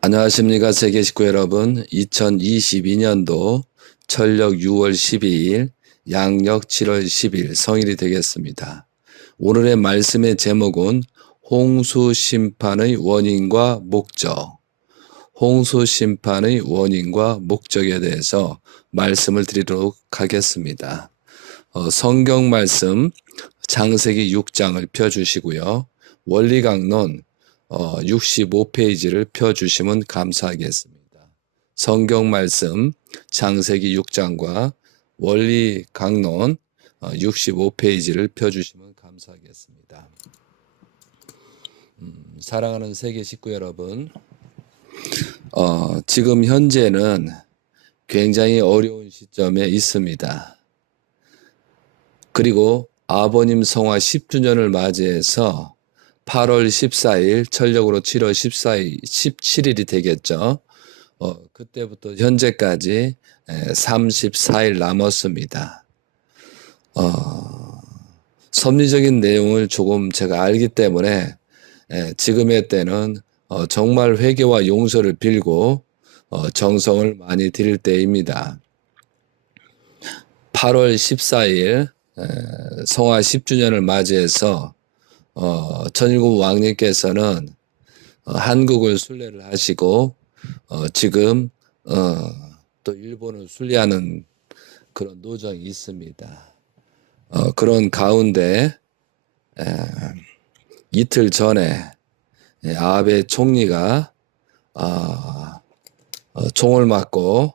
안녕하십니까 세계 식구 여러분. 2022년도 철력 6월 12일 양력 7월 10일 성일이 되겠습니다. 오늘의 말씀의 제목은 홍수 심판의 원인과 목적, 홍수 심판의 원인과 목적에 대해서 말씀을 드리도록 하겠습니다. 성경 말씀 창세기 6장을 펴주시고요. 원리강론 65페이지를 펴주시면 감사하겠습니다. 성경 말씀 창세기 6장과 원리강론 65페이지를 펴주시면 감사하겠습니다. 사랑하는 세계 식구 여러분, 지금 현재는 굉장히 어려운 시점에 있습니다. 그리고 아버님 성화 10주년을 맞이해서 8월 14일, 철력으로 7월 17일이 되겠죠. 그때부터 현재까지 34일 남았습니다. 섭리적인 내용을 조금 제가 알기 때문에 지금의 때는 정말 회개와 용서를 빌고 정성을 많이 드릴 때입니다. 8월 14일 성화 10주년을 맞이해서 전일국 왕님께서는 한국을 순례를 하시고 지금 또 일본을 순례하는 그런 노정이 있습니다. 그런 가운데 이틀 전에 아베 총리가 총을 맞고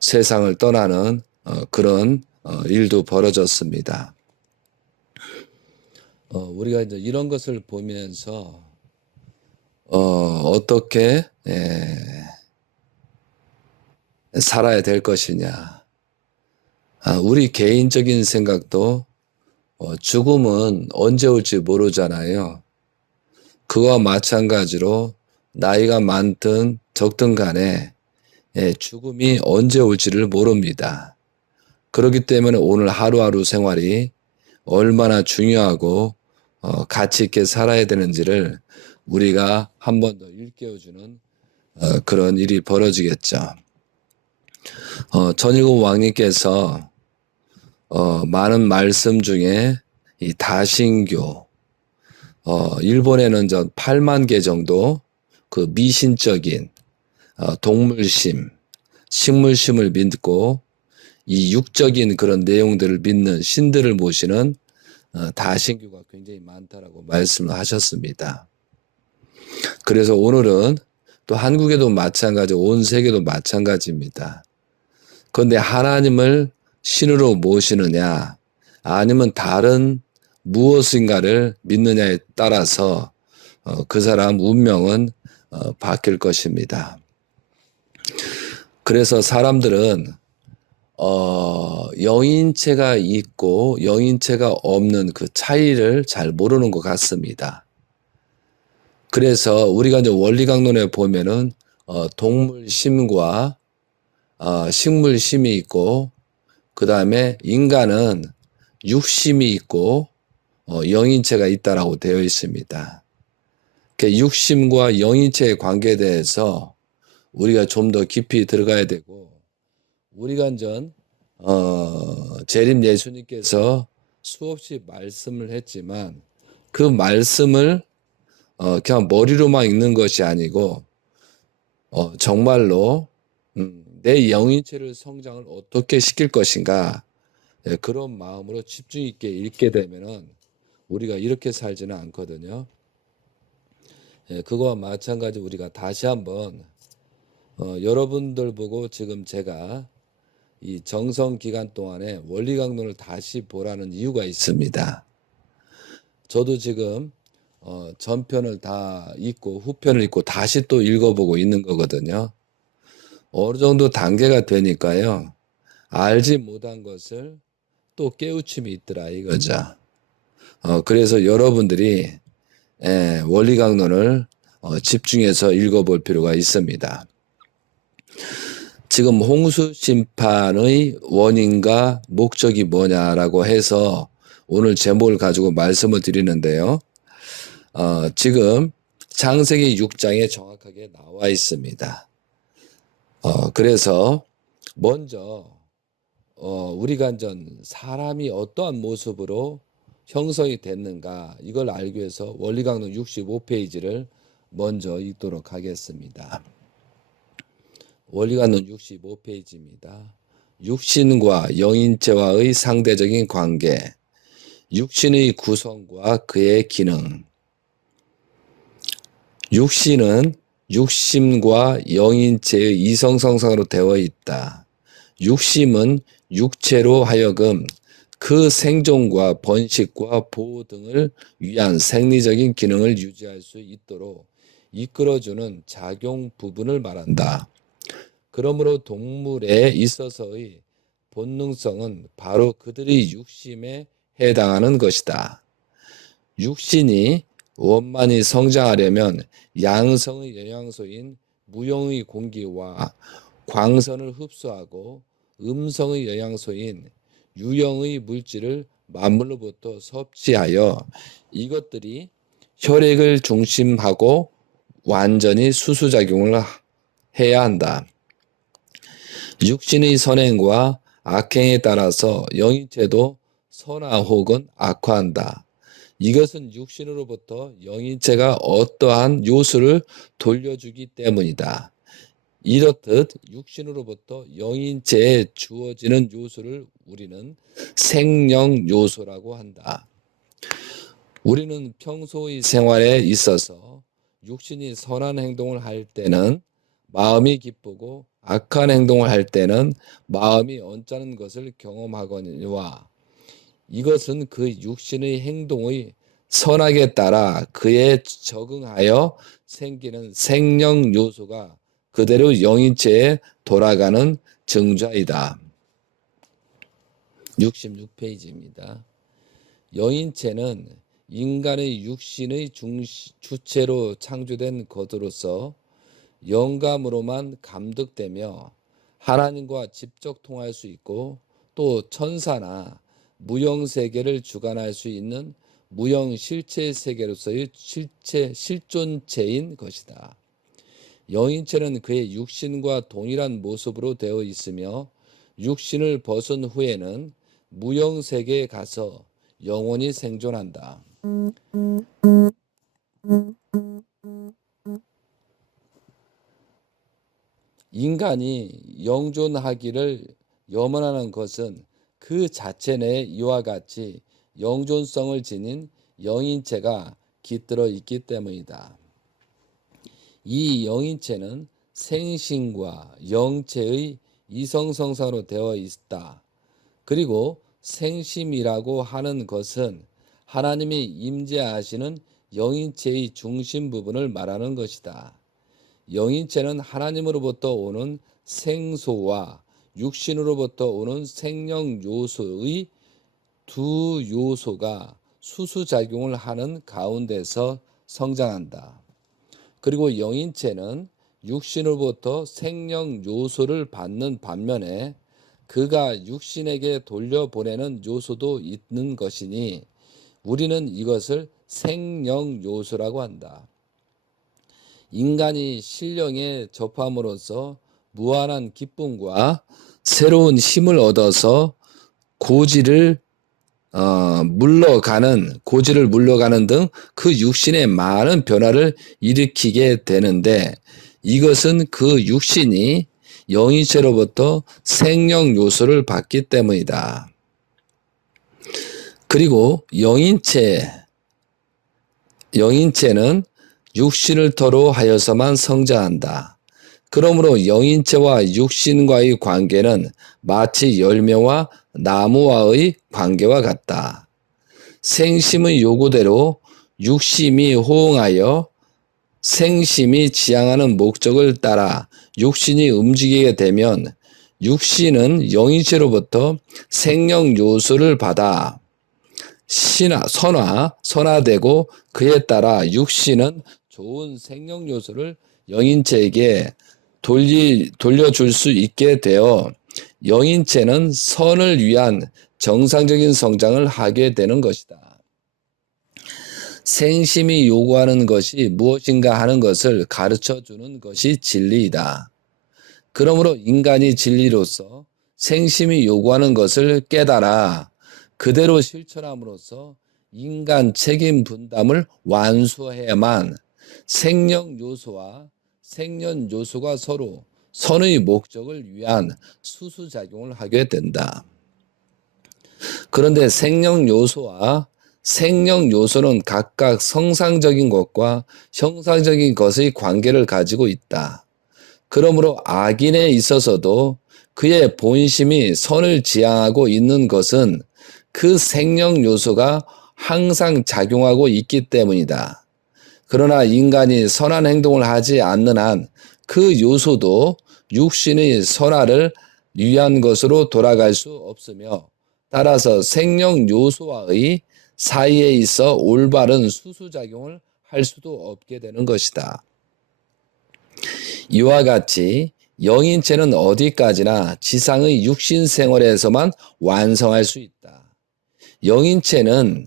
세상을 떠나는 그런 일도 벌어졌습니다. 우리가 이제 이런 것을 보면서 어떻게 살아야 될 것이냐. 우리 개인적인 생각도 죽음은 언제 올지 모르잖아요. 그와 마찬가지로 나이가 많든 적든 간에 죽음이 언제 올지를 모릅니다. 그렇기 때문에 오늘 하루하루 생활이 얼마나 중요하고 가치 있게 살아야 되는지를 우리가 한 번 더 일깨워주는 그런 일이 벌어지겠죠. 전일국 왕님께서 많은 말씀 중에 이 다신교, 일본에는 8만 개 정도 그 미신적인 동물심, 식물심을 믿고 이 육적인 그런 내용들을 믿는 신들을 모시는 다신교가 굉장히 많다라고 말씀을 하셨습니다. 그래서 오늘은 또 한국에도 마찬가지, 온 세계도 마찬가지입니다. 그런데 하나님을 신으로 모시느냐 아니면 다른 무엇인가를 믿느냐에 따라서 그 사람 운명은 바뀔 것입니다. 그래서 사람들은 영인체가 있고 영인체가 없는 그 차이를 잘 모르는 것 같습니다. 그래서 우리가 이제 원리강론에 보면은 동물심과 식물심이 있고 그 다음에 인간은 육심이 있고 영인체가 있다라고 되어 있습니다. 그 육심과 영인체의 관계에 대해서 우리가 좀 더 깊이 들어가야 되고 우리가 이제 재림 예수님께서 수없이 말씀을 했지만 그 말씀을 그냥 머리로만 읽는 것이 아니고 정말로 내 영인체를 성장을 어떻게 시킬 것인가 그런 마음으로 집중 있게 읽게 되면은 우리가 이렇게 살지는 않거든요. 그거와 마찬가지 우리가 다시 한번 여러분들 보고 지금 제가 이 정성 기간 동안에 원리강론을 다시 보라는 이유가 있습니다. 저도 지금 전편을 다 읽고 후편을 읽고 다시 또 읽어보고 있는 거거든요. 어느 정도 단계가 되니까요. 알지 못한 것을 또 깨우침이 있더라 이거죠. 그래서 여러분들이 원리강론을 집중해서 읽어볼 필요가 있습니다. 지금 홍수 심판의 원인과 목적이 뭐냐라고 해서 오늘 제목을 가지고 말씀을 드리는데요. 지금 창세기 6장에 정확하게 나와 있습니다. 그래서 먼저 우리가 사람이 어떠한 모습으로 형성이 됐는가 이걸 알기 위해서 원리강론 65페이지를 먼저 읽도록 하겠습니다. 원리강론 65페이지입니다. 육신과 영인체와의 상대적인 관계, 육신의 구성과 그의 기능. 육신은 육심과 영인체의 이성성상으로 되어 있다. 육심은 육체로 하여금 그 생존과 번식과 보호 등을 위한 생리적인 기능을 유지할 수 있도록 이끌어주는 작용 부분을 말한다. 그러므로 동물에 있어서의 본능성은 바로 그들의 육심에 해당하는 것이다. 육신이 원만히 성장하려면 양성의 영양소인 무형의 공기와 광선을 흡수하고 음성의 영양소인 유형의 물질을 만물로부터 섭취하여 이것들이 혈액을 중심하고 완전히 수수작용을 해야 한다. 육신의 선행과 악행에 따라서 영인체도 선화 혹은 악화한다. 이것은 육신으로부터 영인체가 어떠한 요소를 돌려주기 때문이다. 이렇듯 육신으로부터 영인체에 주어지는 요소를 우리는 생령 요소라고 한다. 우리는 평소의 생활에 있어서 육신이 선한 행동을 할 때는 마음이 기쁘고 악한 행동을 할 때는 마음이 언짢은 것을 경험하거니와 이것은 그 육신의 행동의 선악에 따라 그에 적응하여 생기는 생령 요소가 그대로 영인체에 돌아가는 증자이다. 66페이지입니다. 영인체는 인간의 육신의 주체로 창조된 것으로서 영감으로만 감득되며 하나님과 직접 통할 수 있고 또 천사나 무형 세계를 주관할 수 있는 무형 실체 세계로서의 실존체인 것이다. 영인체는 그의 육신과 동일한 모습으로 되어 있으며 육신을 벗은 후에는 무형 세계에 가서 영원히 생존한다. 인간이 영존하기를 염원하는 것은 그 자체 내에 이와 같이 영존성을 지닌 영인체가 깃들어 있기 때문이다. 이 영인체는 생신과 영체의 이성성상으로 되어 있다. 그리고 생심이라고 하는 것은 하나님이 임재하시는 영인체의 중심 부분을 말하는 것이다. 영인체는 하나님으로부터 오는 생소와 육신으로부터 오는 생령 요소의 두 요소가 수수작용을 하는 가운데서 성장한다. 그리고 영인체는 육신으로부터 생령 요소를 받는 반면에 그가 육신에게 돌려보내는 요소도 있는 것이니 우리는 이것을 생령 요소라고 한다. 인간이 신령에 접함으로써 무한한 기쁨과 새로운 힘을 얻어서 고지를 물러가는 등 그 육신에 많은 변화를 일으키게 되는데 이것은 그 육신이 영인체로부터 생령 요소를 받기 때문이다. 그리고 영인체는 육신을 터로 하여서만 성장한다. 그러므로 영인체와 육신과의 관계는 마치 열매와 나무와의 관계와 같다. 생심의 요구대로 육심이 호응하여 생심이 지향하는 목적을 따라 육신이 움직이게 되면 육신은 영인체로부터 생령 요소를 받아 선화되고 그에 따라 육신은 좋은 생명 요소를 영인체에게 돌려줄 수 있게 되어 영인체는 선을 위한 정상적인 성장을 하게 되는 것이다. 생심이 요구하는 것이 무엇인가 하는 것을 가르쳐 주는 것이 진리이다. 그러므로 인간이 진리로서 생심이 요구하는 것을 깨달아 그대로 실천함으로써 인간 책임 분담을 완수해야만 생명 요소와 생년 요소가 서로 선의 목적을 위한 수수작용을 하게 된다. 그런데 생명 요소와 생명 요소는 각각 성상적인 것과 형상적인 것의 관계를 가지고 있다. 그러므로 악인에 있어서도 그의 본심이 선을 지향하고 있는 것은 그 생명 요소가 항상 작용하고 있기 때문이다. 그러나 인간이 선한 행동을 하지 않는 한 그 요소도 육신의 선화를 위한 것으로 돌아갈 수 없으며 따라서 생명 요소와의 사이에 있어 올바른 수수작용을 할 수도 없게 되는 것이다. 이와 같이 영인체는 어디까지나 지상의 육신 생활에서만 완성할 수 있다. 영인체는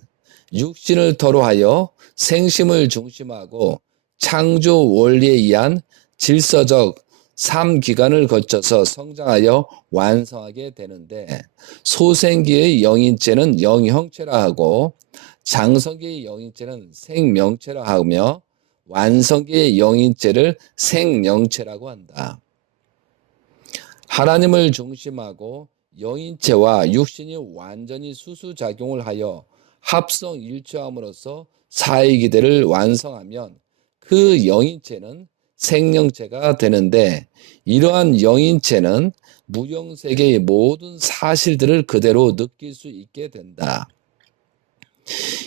육신을 토로하여 생심을 중심하고 창조 원리에 의한 질서적 3기관을 거쳐서 성장하여 완성하게 되는데 소생기의 영인체는 영형체라 하고 장성기의 영인체는 생명체라 하며 완성기의 영인체를 생명체라고 한다. 하나님을 중심하고 영인체와 육신이 완전히 수수작용을 하여 합성 일조함으로써 사이기대를 완성하면 그 영인체는 생명체가 되는데 이러한 영인체는 무형세계의 모든 사실들을 그대로 느낄 수 있게 된다.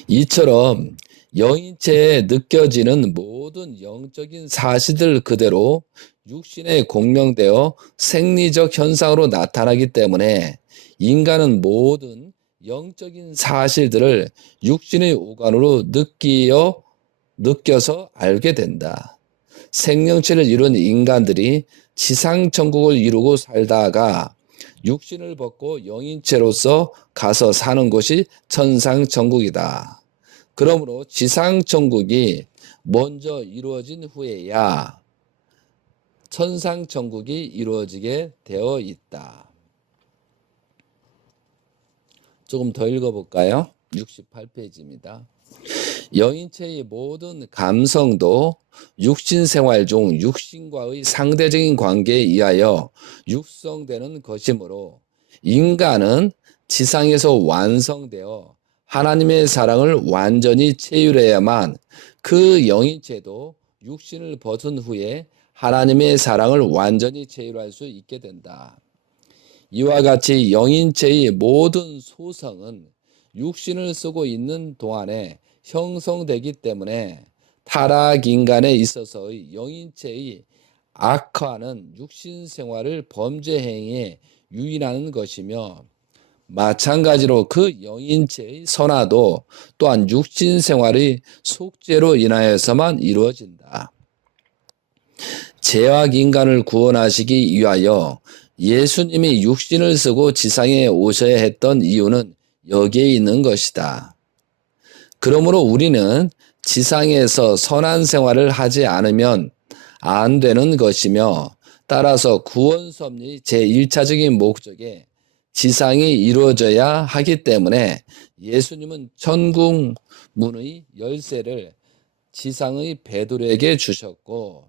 이처럼 영인체에 느껴지는 모든 영적인 사실들 그대로 육신에 공명되어 생리적 현상으로 나타나기 때문에 인간은 모든 영적인 사실들을 육신의 오감으로 느껴서 알게 된다. 생명체를 이룬 인간들이 지상천국을 이루고 살다가 육신을 벗고 영인체로서 가서 사는 곳이 천상천국이다. 그러므로 지상천국이 먼저 이루어진 후에야 천상천국이 이루어지게 되어 있다. 조금 더 읽어볼까요? 68페이지입니다. 영인체의 모든 감성도 육신생활 중 육신과의 상대적인 관계에 의하여 육성되는 것이므로 인간은 지상에서 완성되어 하나님의 사랑을 완전히 체휼해야만 그 영인체도 육신을 벗은 후에 하나님의 사랑을 완전히 체휼할 수 있게 된다. 이와 같이 영인체의 모든 소성은 육신을 쓰고 있는 동안에 형성되기 때문에 타락 인간에 있어서의 영인체의 악화는 육신 생활을 범죄 행위에 유인하는 것이며 마찬가지로 그 영인체의 선화도 또한 육신 생활의 속죄로 인하여서만 이루어진다. 죄악 인간을 구원하시기 위하여 예수님이 육신을 쓰고 지상에 오셔야 했던 이유는 여기에 있는 것이다. 그러므로 우리는 지상에서 선한 생활을 하지 않으면 안 되는 것이며 따라서 구원 섭리 제1차적인 목적에 지상이 이루어져야 하기 때문에 예수님은 천국 문의 열쇠를 지상의 베드로에게 주셨고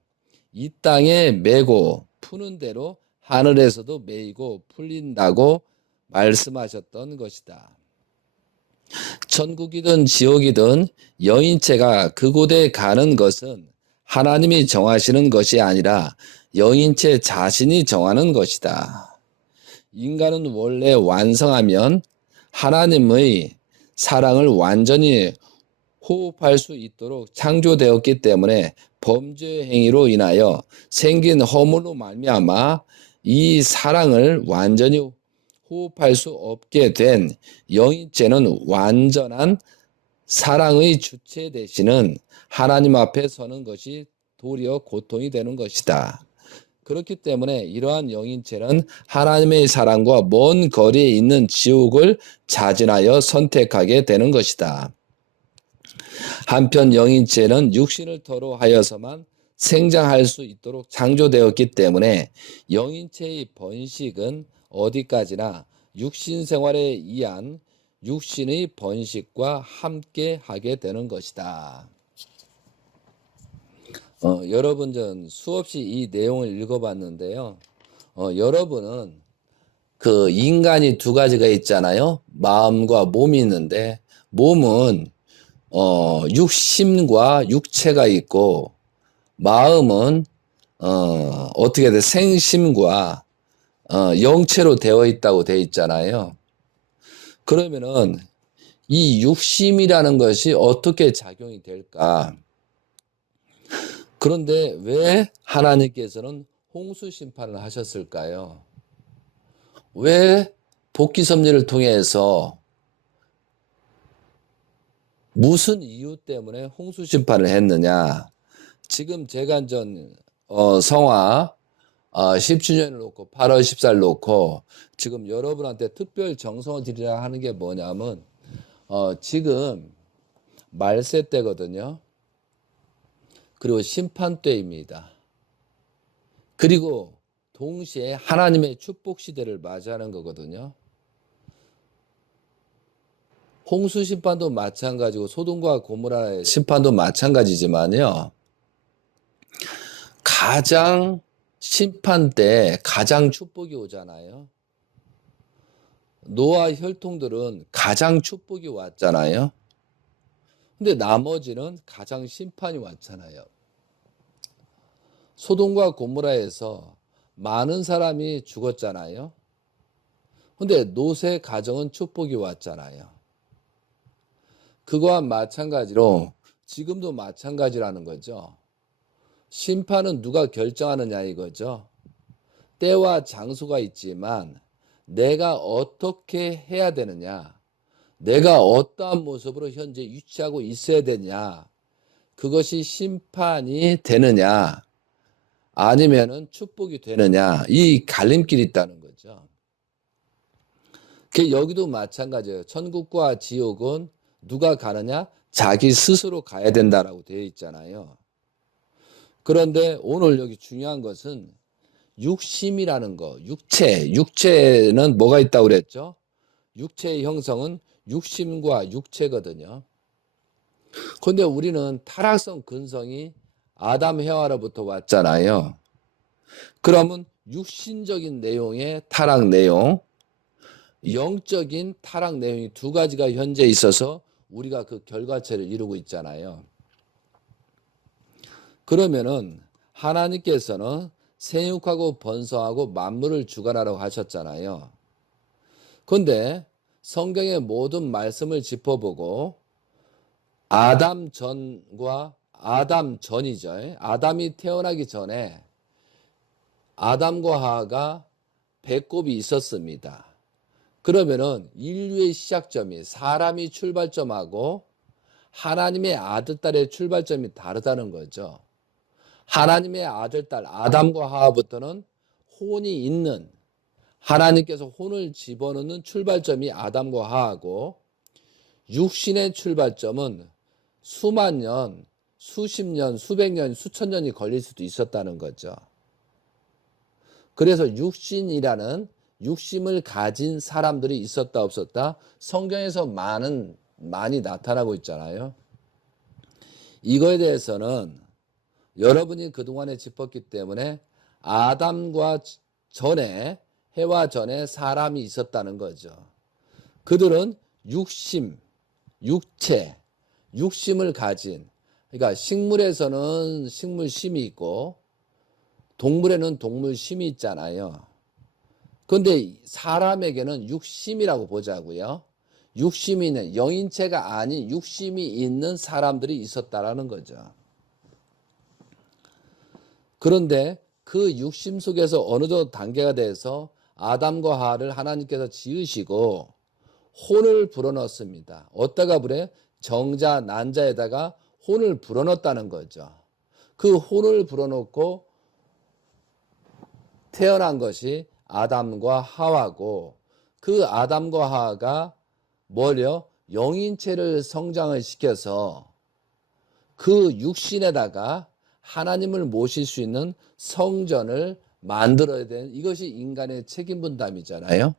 이 땅에 매고 푸는 대로 하늘에서도 매이고 풀린다고 말씀하셨던 것이다. 천국이든 지옥이든 영인체가 그곳에 가는 것은 하나님이 정하시는 것이 아니라 영인체 자신이 정하는 것이다. 인간은 원래 완성하면 하나님의 사랑을 완전히 호흡할 수 있도록 창조되었기 때문에 범죄 행위로 인하여 생긴 허물로 말미암아 이 사랑을 완전히 호흡할 수 없게 된 영인체는 완전한 사랑의 주체 되시는 하나님 앞에 서는 것이 도리어 고통이 되는 것이다. 그렇기 때문에 이러한 영인체는 하나님의 사랑과 먼 거리에 있는 지옥을 자진하여 선택하게 되는 것이다. 한편 영인체는 육신을 토로 하여서만 생장할 수 있도록 창조되었기 때문에 영인체의 번식은 어디까지나 육신 생활에 의한 육신의 번식과 함께 하게 되는 것이다. 여러분 전 수없이 이 내용을 읽어봤는데요. 여러분은 그 인간이 두 가지가 있잖아요. 마음과 몸이 있는데 몸은 육심과 육체가 있고 마음은 어떻게 돼? 생심과 영체로 되어 있다고 되어 있잖아요. 그러면은 이 육심이라는 것이 어떻게 작용이 될까? 그런데 왜 하나님께서는 홍수 심판을 하셨을까요? 왜 복기 섭리를 통해서 무슨 이유 때문에 홍수 심판을 했느냐? 지금 제가 성화 10주년을 놓고 8월 14일 놓고 지금 여러분한테 특별 정성을 드리라 하는 게 뭐냐면 지금 말세 때거든요. 그리고 심판 때입니다. 그리고 동시에 하나님의 축복 시대를 맞이하는 거거든요. 홍수 심판도 마찬가지고 소돔과 고모라의 심판도 마찬가지지만요. 가장 심판 때 가장 축복이 오잖아요. 노아 혈통들은 가장 축복이 왔잖아요. 근데 나머지는 가장 심판이 왔잖아요. 소돔과 고모라에서 많은 사람이 죽었잖아요. 근데 롯의 가정은 축복이 왔잖아요. 그거와 마찬가지로 지금도 마찬가지라는 거죠. 심판은 누가 결정하느냐 이거죠. 때와 장소가 있지만 내가 어떻게 해야 되느냐, 내가 어떠한 모습으로 현재 위치하고 있어야 되냐, 그것이 심판이 되느냐 아니면은 축복이 되느냐, 이 갈림길이 있다는 거죠. 여기도 마찬가지예요. 천국과 지옥은 누가 가느냐? 자기 스스로 가야 된다라고 되어 있잖아요. 그런데 오늘 여기 중요한 것은 육심이라는 거, 육체는 뭐가 있다고 그랬죠? 육체의 형성은 육심과 육체거든요. 그런데 우리는 타락성 근성이 아담 해와로부터 왔잖아요. 그러면 육신적인 내용의 타락 내용, 영적인 타락 내용이 두 가지가 현재 있어서 우리가 그 결과체를 이루고 있잖아요. 그러면은 하나님께서는 생육하고 번성하고 만물을 주관하라고 하셨잖아요. 그런데 성경의 모든 말씀을 짚어보고 아담 전이죠. 아담이 태어나기 전에 아담과 하와가 배꼽이 있었습니다. 그러면은 인류의 시작점이 사람이 출발점하고 하나님의 아들, 딸의 출발점이 다르다는 거죠. 하나님의 아들, 딸 아담과 하와부터는 혼이 있는, 하나님께서 혼을 집어넣는 출발점이 아담과 하와고, 육신의 출발점은 수만 년, 수십 년, 수백 년, 수천 년이 걸릴 수도 있었다는 거죠. 그래서 육신이라는 육심을 가진 사람들이 있었다 없었다 성경에서 많이 나타나고 있잖아요. 이거에 대해서는 여러분이 그동안에 짚었기 때문에 아담과 전에, 해와 전에 사람이 있었다는 거죠. 그들은 육심, 육체, 육심을 가진, 그러니까 식물에서는 식물심이 있고 동물에는 동물심이 있잖아요. 그런데 사람에게는 육심이라고 보자고요. 육심이 있는, 영인체가 아닌 육심이 있는 사람들이 있었다라는 거죠. 그런데 그 육심 속에서 어느 정도 단계가 돼서 아담과 하와를 하나님께서 지으시고 혼을 불어넣습니다. 어디다가 불에? 정자, 난자에다가 혼을 불어넣었다는 거죠. 그 혼을 불어넣고 태어난 것이 아담과 하와고, 그 아담과 하와가 뭐요? 영인체를 성장을 시켜서 그 육신에다가 하나님을 모실 수 있는 성전을 만들어야 되는, 이것이 인간의 책임 분담이잖아요.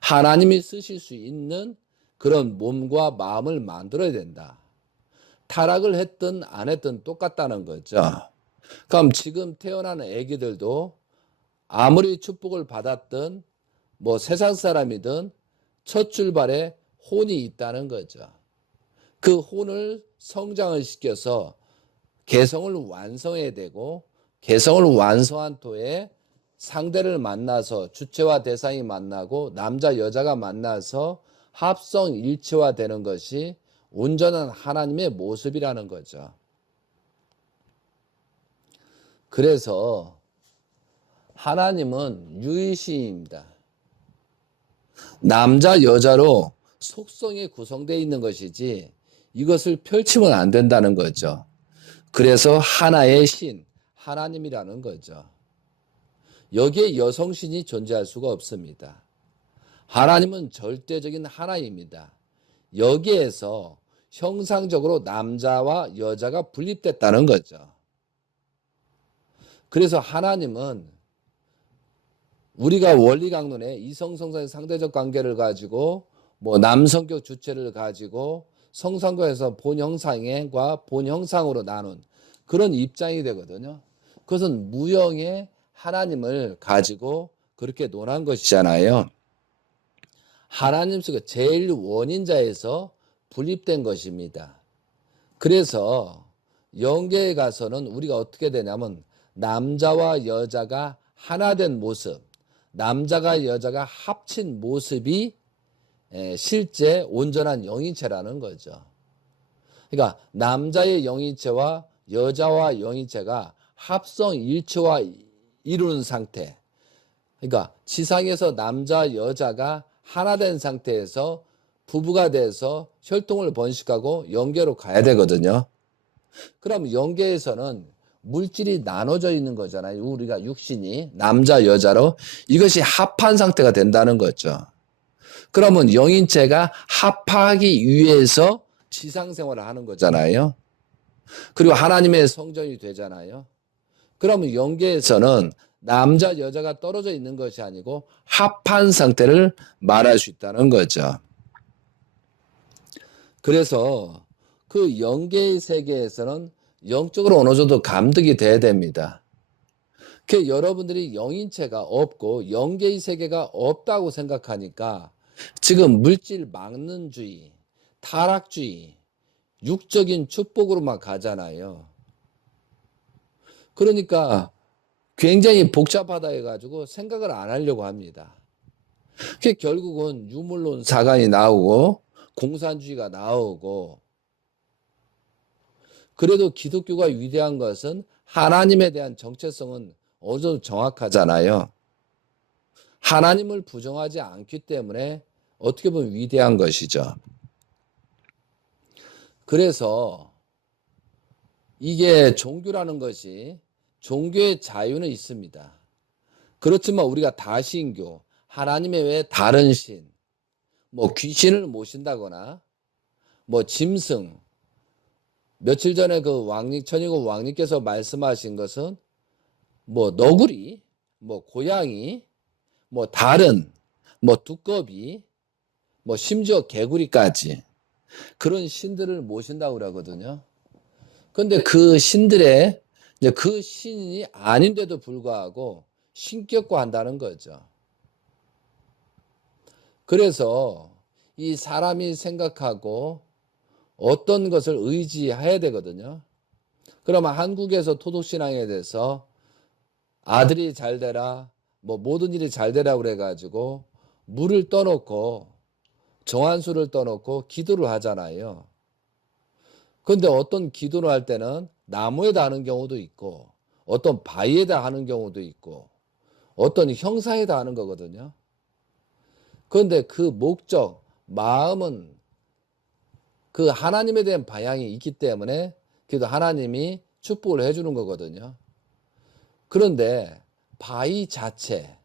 하나님이 쓰실 수 있는 그런 몸과 마음을 만들어야 된다. 타락을 했든 안 했든 똑같다는 거죠. 그럼 지금 태어나는 아기들도 아무리 축복을 받았든 뭐 세상 사람이든 첫 출발에 혼이 있다는 거죠. 그 혼을 성장을 시켜서 개성을 완성해야 되고, 개성을 완성한 토에 상대를 만나서 주체와 대상이 만나고 남자 여자가 만나서 합성 일체화 되는 것이 온전한 하나님의 모습이라는 거죠. 그래서 하나님은 유일신입니다. 남자 여자로 속성이 구성되어 있는 것이지 이것을 펼치면 안 된다는 거죠. 그래서 하나의 신, 하나님이라는 거죠. 여기에 여성신이 존재할 수가 없습니다. 하나님은 절대적인 하나입니다. 여기에서 형상적으로 남자와 여자가 분립됐다는 거죠. 그래서 하나님은 우리가 원리강론에 이성성사의 상대적 관계를 가지고 뭐 남성격 주체를 가지고 성상과에서 본형상과 본형상으로 나눈 그런 입장이 되거든요. 그것은 무형의 하나님을 가지고 그렇게 논한 것이잖아요. 하나님 속에 제일 원인자에서 분립된 것입니다. 그래서 영계에 가서는 우리가 어떻게 되냐면 남자와 여자가 하나 된 모습, 남자가 여자가 합친 모습이 실제 온전한 영인체라는 거죠. 그러니까 남자의 영인체와 여자와 영인체가 합성 일체와 이루는 상태. 그러니까 지상에서 남자 여자가 하나 된 상태에서 부부가 돼서 혈통을 번식하고 영계로 가야 되거든요. 그럼 영계에서는 물질이 나눠져 있는 거잖아요. 우리가 육신이 남자 여자로 이것이 합한 상태가 된다는 거죠. 그러면 영인체가 합하기 위해서 지상생활을 하는 거잖아요. 그리고 하나님의 성전이 되잖아요. 그러면 영계에서는 남자 여자가 떨어져 있는 것이 아니고 합한 상태를 말할 수 있다는 거죠. 그래서 그 영계의 세계에서는 영적으로 어느 정도 감득이 돼야 됩니다. 그 여러분들이 영인체가 없고 영계의 세계가 없다고 생각하니까 지금 물질 막론주의, 타락주의, 육적인 축복으로만 가잖아요. 그러니까 굉장히 복잡하다 해가지고 생각을 안 하려고 합니다. 그게 결국은 유물론 사관이 나오고 공산주의가 나오고, 그래도 기독교가 위대한 것은 하나님에 대한 정체성은 어느 정도 정확하잖아요. 하나님을 부정하지 않기 때문에 어떻게 보면 위대한 것이죠. 그래서 이게 종교라는 것이 종교의 자유는 있습니다. 그렇지만 우리가 다신교, 하나님의 외에 다른 신, 뭐 귀신을 모신다거나 뭐 짐승, 며칠 전에 그 천일국 왕님께서 말씀하신 것은 뭐 너구리, 뭐 고양이, 뭐 다른, 뭐 두꺼비, 뭐 심지어 개구리까지 그런 신들을 모신다고 그러거든요. 그런데 그 신들의 이제 그 신이 아닌데도 불구하고 신격화 한다는 거죠. 그래서 이 사람이 생각하고 어떤 것을 의지해야 되거든요. 그러면 한국에서 토독신앙에 대해서 아들이 잘 되라, 뭐 모든 일이 잘 되라 그래가지고 물을 떠놓고 정한수를 떠놓고 기도를 하잖아요. 그런데 어떤 기도를 할 때는 나무에다 하는 경우도 있고 어떤 바위에다 하는 경우도 있고 어떤 형상에다 하는 거거든요. 그런데 그 목적, 마음은 그 하나님에 대한 방향이 있기 때문에 그래도 하나님이 축복을 해주는 거거든요. 그런데 바위 자체,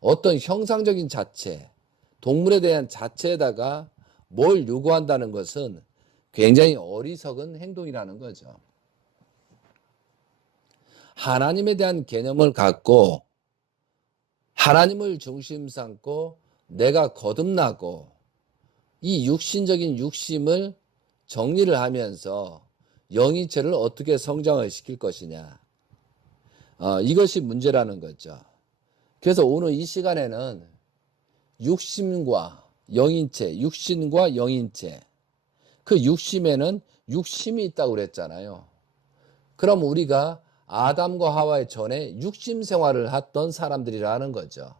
어떤 형상적인 자체, 동물에 대한 자체에다가 뭘 요구한다는 것은 굉장히 어리석은 행동이라는 거죠. 하나님에 대한 개념을 갖고 하나님을 중심 삼고 내가 거듭나고 이 육신적인 육심을 정리를 하면서 영인체를 어떻게 성장을 시킬 것이냐. 이것이 문제라는 거죠. 그래서 오늘 이 시간에는 육심과 영인체, 육신과 영인체. 그 육심에는 육심이 있다고 그랬잖아요. 그럼 우리가 아담과 하와의 전에 육심 생활을 했던 사람들이라는 거죠.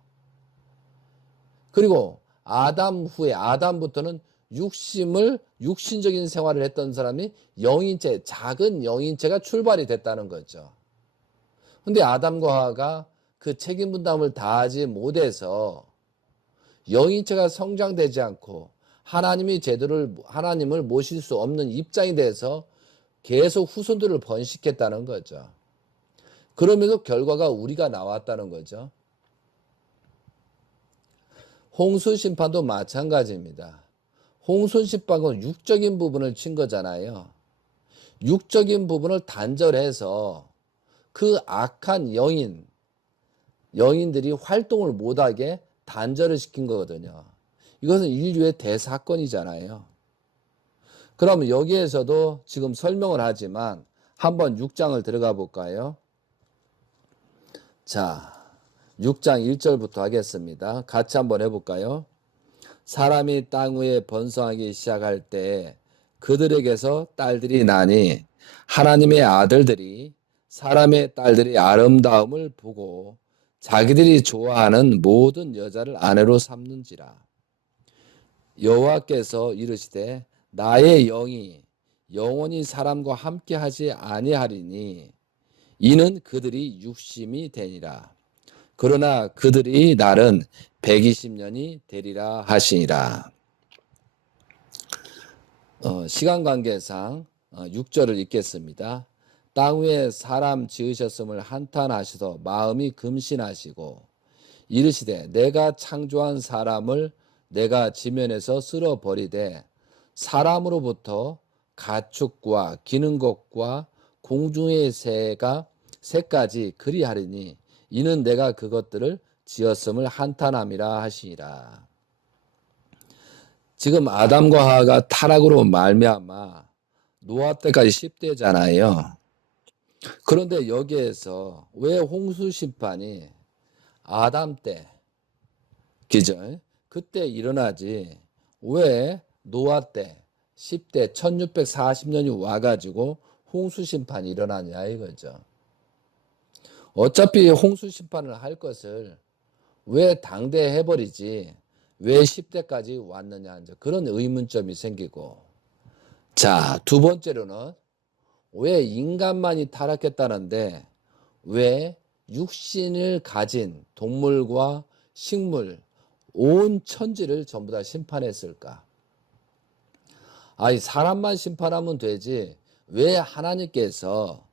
그리고 아담 후에, 아담부터는 육신적인 생활을 했던 사람이 영인체, 작은 영인체가 출발이 됐다는 거죠. 근데 아담과 하와가 그 책임 분담을 다하지 못해서 영인체가 성장되지 않고 하나님을 모실 수 없는 입장이 돼서 계속 후손들을 번식했다는 거죠. 그러면서 결과가 우리가 나왔다는 거죠. 홍수 심판도 마찬가지입니다. 홍수 심판은 육적인 부분을 친 거잖아요. 육적인 부분을 단절해서 그 악한 영인들이 활동을 못하게 단절을 시킨 거거든요. 이것은 인류의 대사건이잖아요. 그럼 여기에서도 지금 설명을 하지만 한번 6장을 들어가 볼까요? 자, 6장 1절부터 하겠습니다. 같이 한번 해볼까요? 사람이 땅 위에 번성하기 시작할 때 그들에게서 딸들이 나니 하나님의 아들들이 사람의 딸들의 아름다움을 보고 자기들이 좋아하는 모든 여자를 아내로 삼는지라. 여호와께서 이르시되 나의 영이 영원히 사람과 함께하지 아니하리니 이는 그들이 육심이 되니라. 그러나 그들이 날은 120년이 되리라 하시니라. 시간 관계상 6절을 읽겠습니다. 땅 위에 사람 지으셨음을 한탄하시서 마음이 금신하시고 이르시되 내가 창조한 사람을 내가 지면에서 쓸어버리되 사람으로부터 가축과 기는 것과 공중의 새까지 그리하리니 이는 내가 그것들을 지었음을 한탄함이라 하시니라. 지금 아담과 하와가 타락으로 말미암아 노아 때까지 10대잖아요. 그런데 여기에서 왜 홍수 심판이 아담 때, 그죠? 그때 일어나지 왜 노아 때 10대 1640년이 와가지고 홍수 심판이 일어나냐 이거죠. 어차피 홍수 심판을 할 것을 왜 당대에 해버리지 왜 10대까지 왔느냐 그런 의문점이 생기고, 자, 두 번째로는 왜 인간만이 타락했다는데 왜 육신을 가진 동물과 식물 온 천지를 전부 다 심판했을까? 아니 사람만 심판하면 되지 왜 하나님께서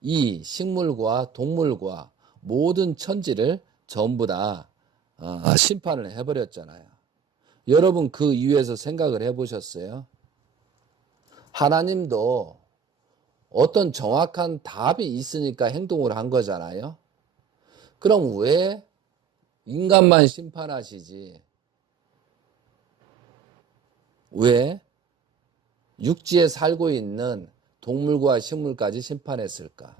이 식물과 동물과 모든 천지를 전부 다 심판을 해버렸잖아요. 여러분 그 이유에서 생각을 해보셨어요? 하나님도 어떤 정확한 답이 있으니까 행동을 한 거잖아요. 그럼 왜 인간만 심판하시지 왜 육지에 살고 있는 동물과 식물까지 심판했을까?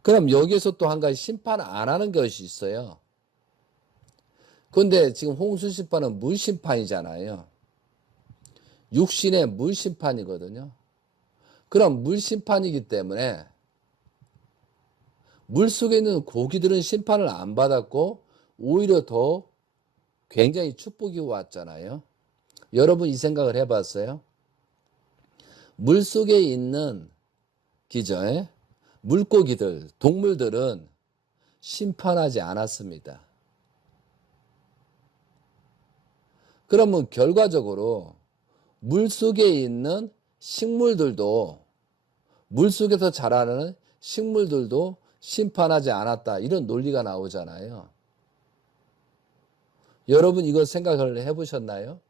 그럼 여기에서 또 한 가지 심판 안 하는 것이 있어요. 그런데 지금 홍수 심판은 물 심판이잖아요. 육신의 물 심판이거든요. 그럼 물 심판이기 때문에 물 속에 있는 고기들은 심판을 안 받았고 오히려 더 굉장히 축복이 왔잖아요. 여러분 이 생각을 해봤어요? 물 속에 있는 물고기들, 동물들은 심판하지 않았습니다. 그러면 결과적으로 물 속에 있는 식물들도 물속에서 자라는 식물들도 심판하지 않았다. 이런 논리가 나오잖아요. 여러분 이거 생각을 해보셨나요?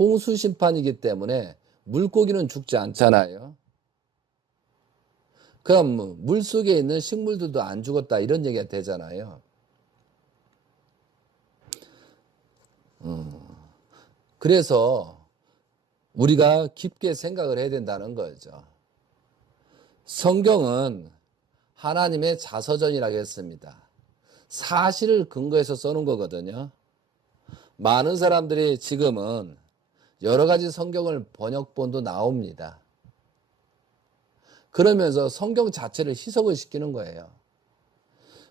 홍수 심판이기 때문에 물고기는 죽지 않잖아요. 그럼 물속에 있는 식물들도 안 죽었다 이런 얘기가 되잖아요. 그래서 우리가 깊게 생각을 해야 된다는 거죠. 성경은 하나님의 자서전이라고 했습니다. 사실을 근거해서 써놓은 거거든요. 많은 사람들이 지금은 여러 가지 성경을 번역본도 나옵니다. 그러면서 성경 자체를 희석을 시키는 거예요.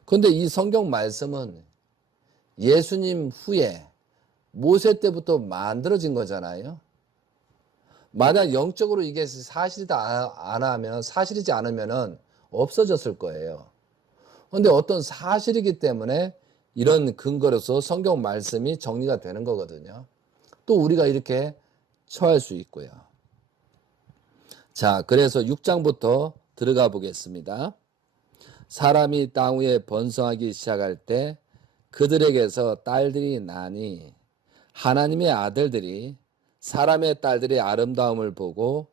그런데 이 성경 말씀은 예수님 후에 모세 때부터 만들어진 거잖아요. 만약 영적으로 이게 사실이지 않으면 없어졌을 거예요. 그런데 어떤 사실이기 때문에 이런 근거로서 성경 말씀이 정리가 되는 거거든요. 또 우리가 이렇게 처할 수 있고요. 자, 그래서 6장부터 들어가 보겠습니다. 사람이 땅 위에 번성하기 시작할 때 그들에게서 딸들이 나니 하나님의 아들들이 사람의 딸들의 아름다움을 보고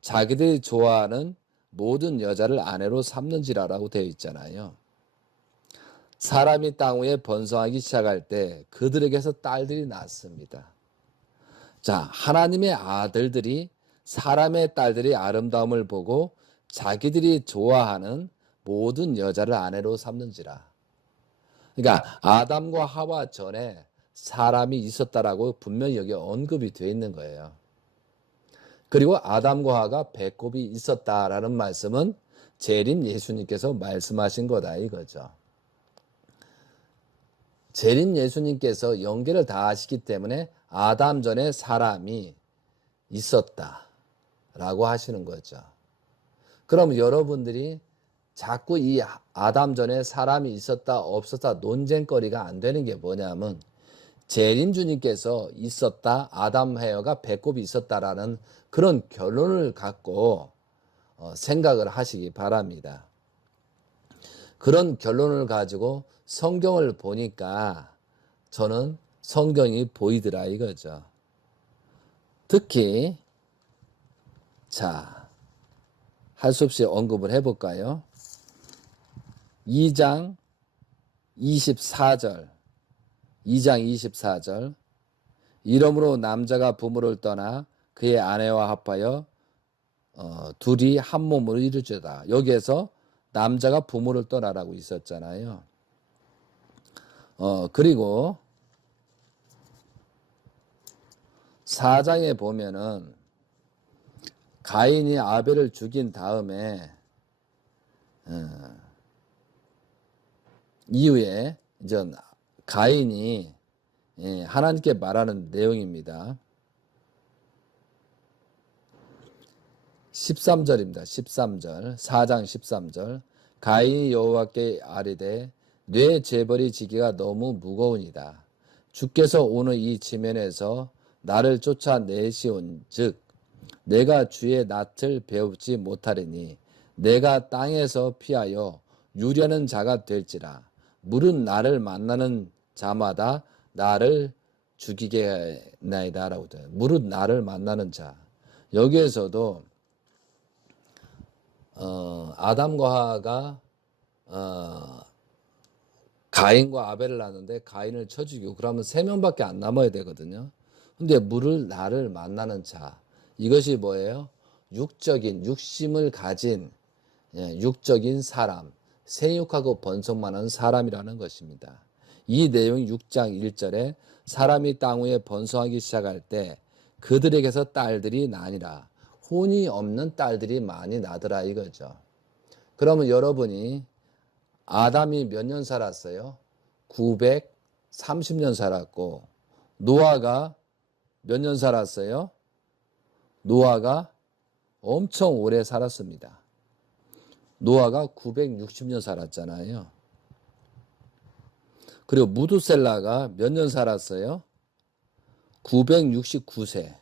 자기들이 좋아하는 모든 여자를 아내로 삼는지라라고 되어 있잖아요. 사람이 땅 위에 번성하기 시작할 때 그들에게서 딸들이 낳습니다. 자, 하나님의 아들들이 사람의 딸들의 아름다움을 보고 자기들이 좋아하는 모든 여자를 아내로 삼는지라. 그러니까 아담과 하와 전에 사람이 있었다라고 분명히 여기 언급이 되어 있는 거예요. 그리고 아담과 하와가 배꼽이 있었다라는 말씀은 재림 예수님께서 말씀하신 거다 이거죠. 재림 예수님께서 연계를 다 하시기 때문에 아담 전에 사람이 있었다라고 하시는 거죠. 그럼 여러분들이 자꾸 이 아담 전에 사람이 있었다 없었다 논쟁거리가 안 되는 게 뭐냐면 재림 주님께서 있었다, 아담 헤어가 배꼽이 있었다라는 그런 결론을 갖고 생각을 하시기 바랍니다. 그런 결론을 가지고 성경을 보니까 저는 성경이 보이더라 이거죠. 특히 자, 할 수 없이 언급을 해볼까요? 2장 24절 이러므로 남자가 부모를 떠나 그의 아내와 합하여 둘이 한 몸으로 이루어지다. 여기에서 남자가 부모를 떠나라고 있었잖아요. 그리고 4장에 보면은 가인이 아벨을 죽인 다음에 이후에 이제 가인이 하나님께 말하는 내용입니다. 13절입니다. 13절 4장 13절 가인이 여호와께 아뢰되 내 재벌이 지기가 너무 무거우니이다. 주께서 오늘 이 지면에서 나를 쫓아내시온 즉 내가 주의 낯을 배우지 못하리니 내가 땅에서 피하여 유려는 자가 될지라. 물은 나를 만나는 자마다 나를 죽이겠나이다 라고 돼요. 물은 나를 만나는 자. 여기에서도 아담과 하와가 가인과 아벨을 낳는데 가인을 쳐 죽이고 그러면 3명밖에 안 남아야 되거든요. 근데 물을 나를 만나는 자. 이것이 뭐예요? 육적인 육심을 가진 육적인 사람, 생육하고 번성만한 사람이라는 것입니다. 이 내용이 6장 1절에 사람이 땅 위에 번성하기 시작할 때 그들에게서 딸들이 나니라. 혼이 없는 딸들이 많이 나더라 이거죠. 그러면 여러분이 아담이 몇 년 살았어요? 930년 살았고 노아가 몇 년 살았어요? 노아가 엄청 오래 살았습니다. 노아가 960년 살았잖아요. 그리고 무두셀라가 몇 년 살았어요? 969세.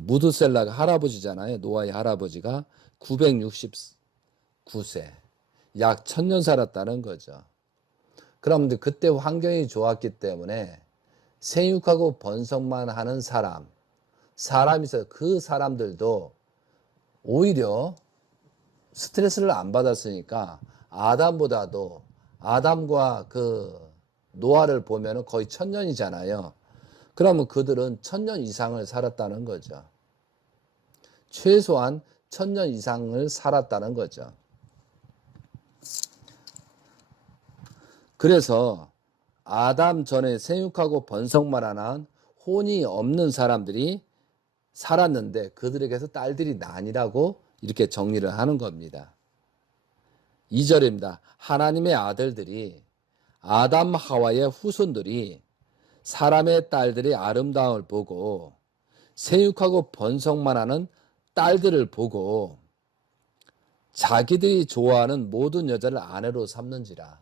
무두셀라가 할아버지잖아요. 노아의 할아버지가 969세. 약 1000년 살았다는 거죠. 그럼 그때 환경이 좋았기 때문에 생육하고 번성만 하는 사람이 있어요. 그 사람들도 오히려 스트레스를 안 받았으니까 아담과 그 노아를 보면 거의 1000년이잖아요. 그러면 그들은 1000년 이상을 살았다는 거죠. 최소한 1000년 이상을 살았다는 거죠. 그래서 아담 전에 생육하고 번성만 하는 혼이 없는 사람들이 살았는데 그들에게서 딸들이 나니라고 이렇게 정리를 하는 겁니다. 2절입니다. 하나님의 아들들이 아담 하와의 후손들이 사람의 딸들의 아름다움을 보고 생육하고 번성만 하는 딸들을 보고 자기들이 좋아하는 모든 여자를 아내로 삼는지라.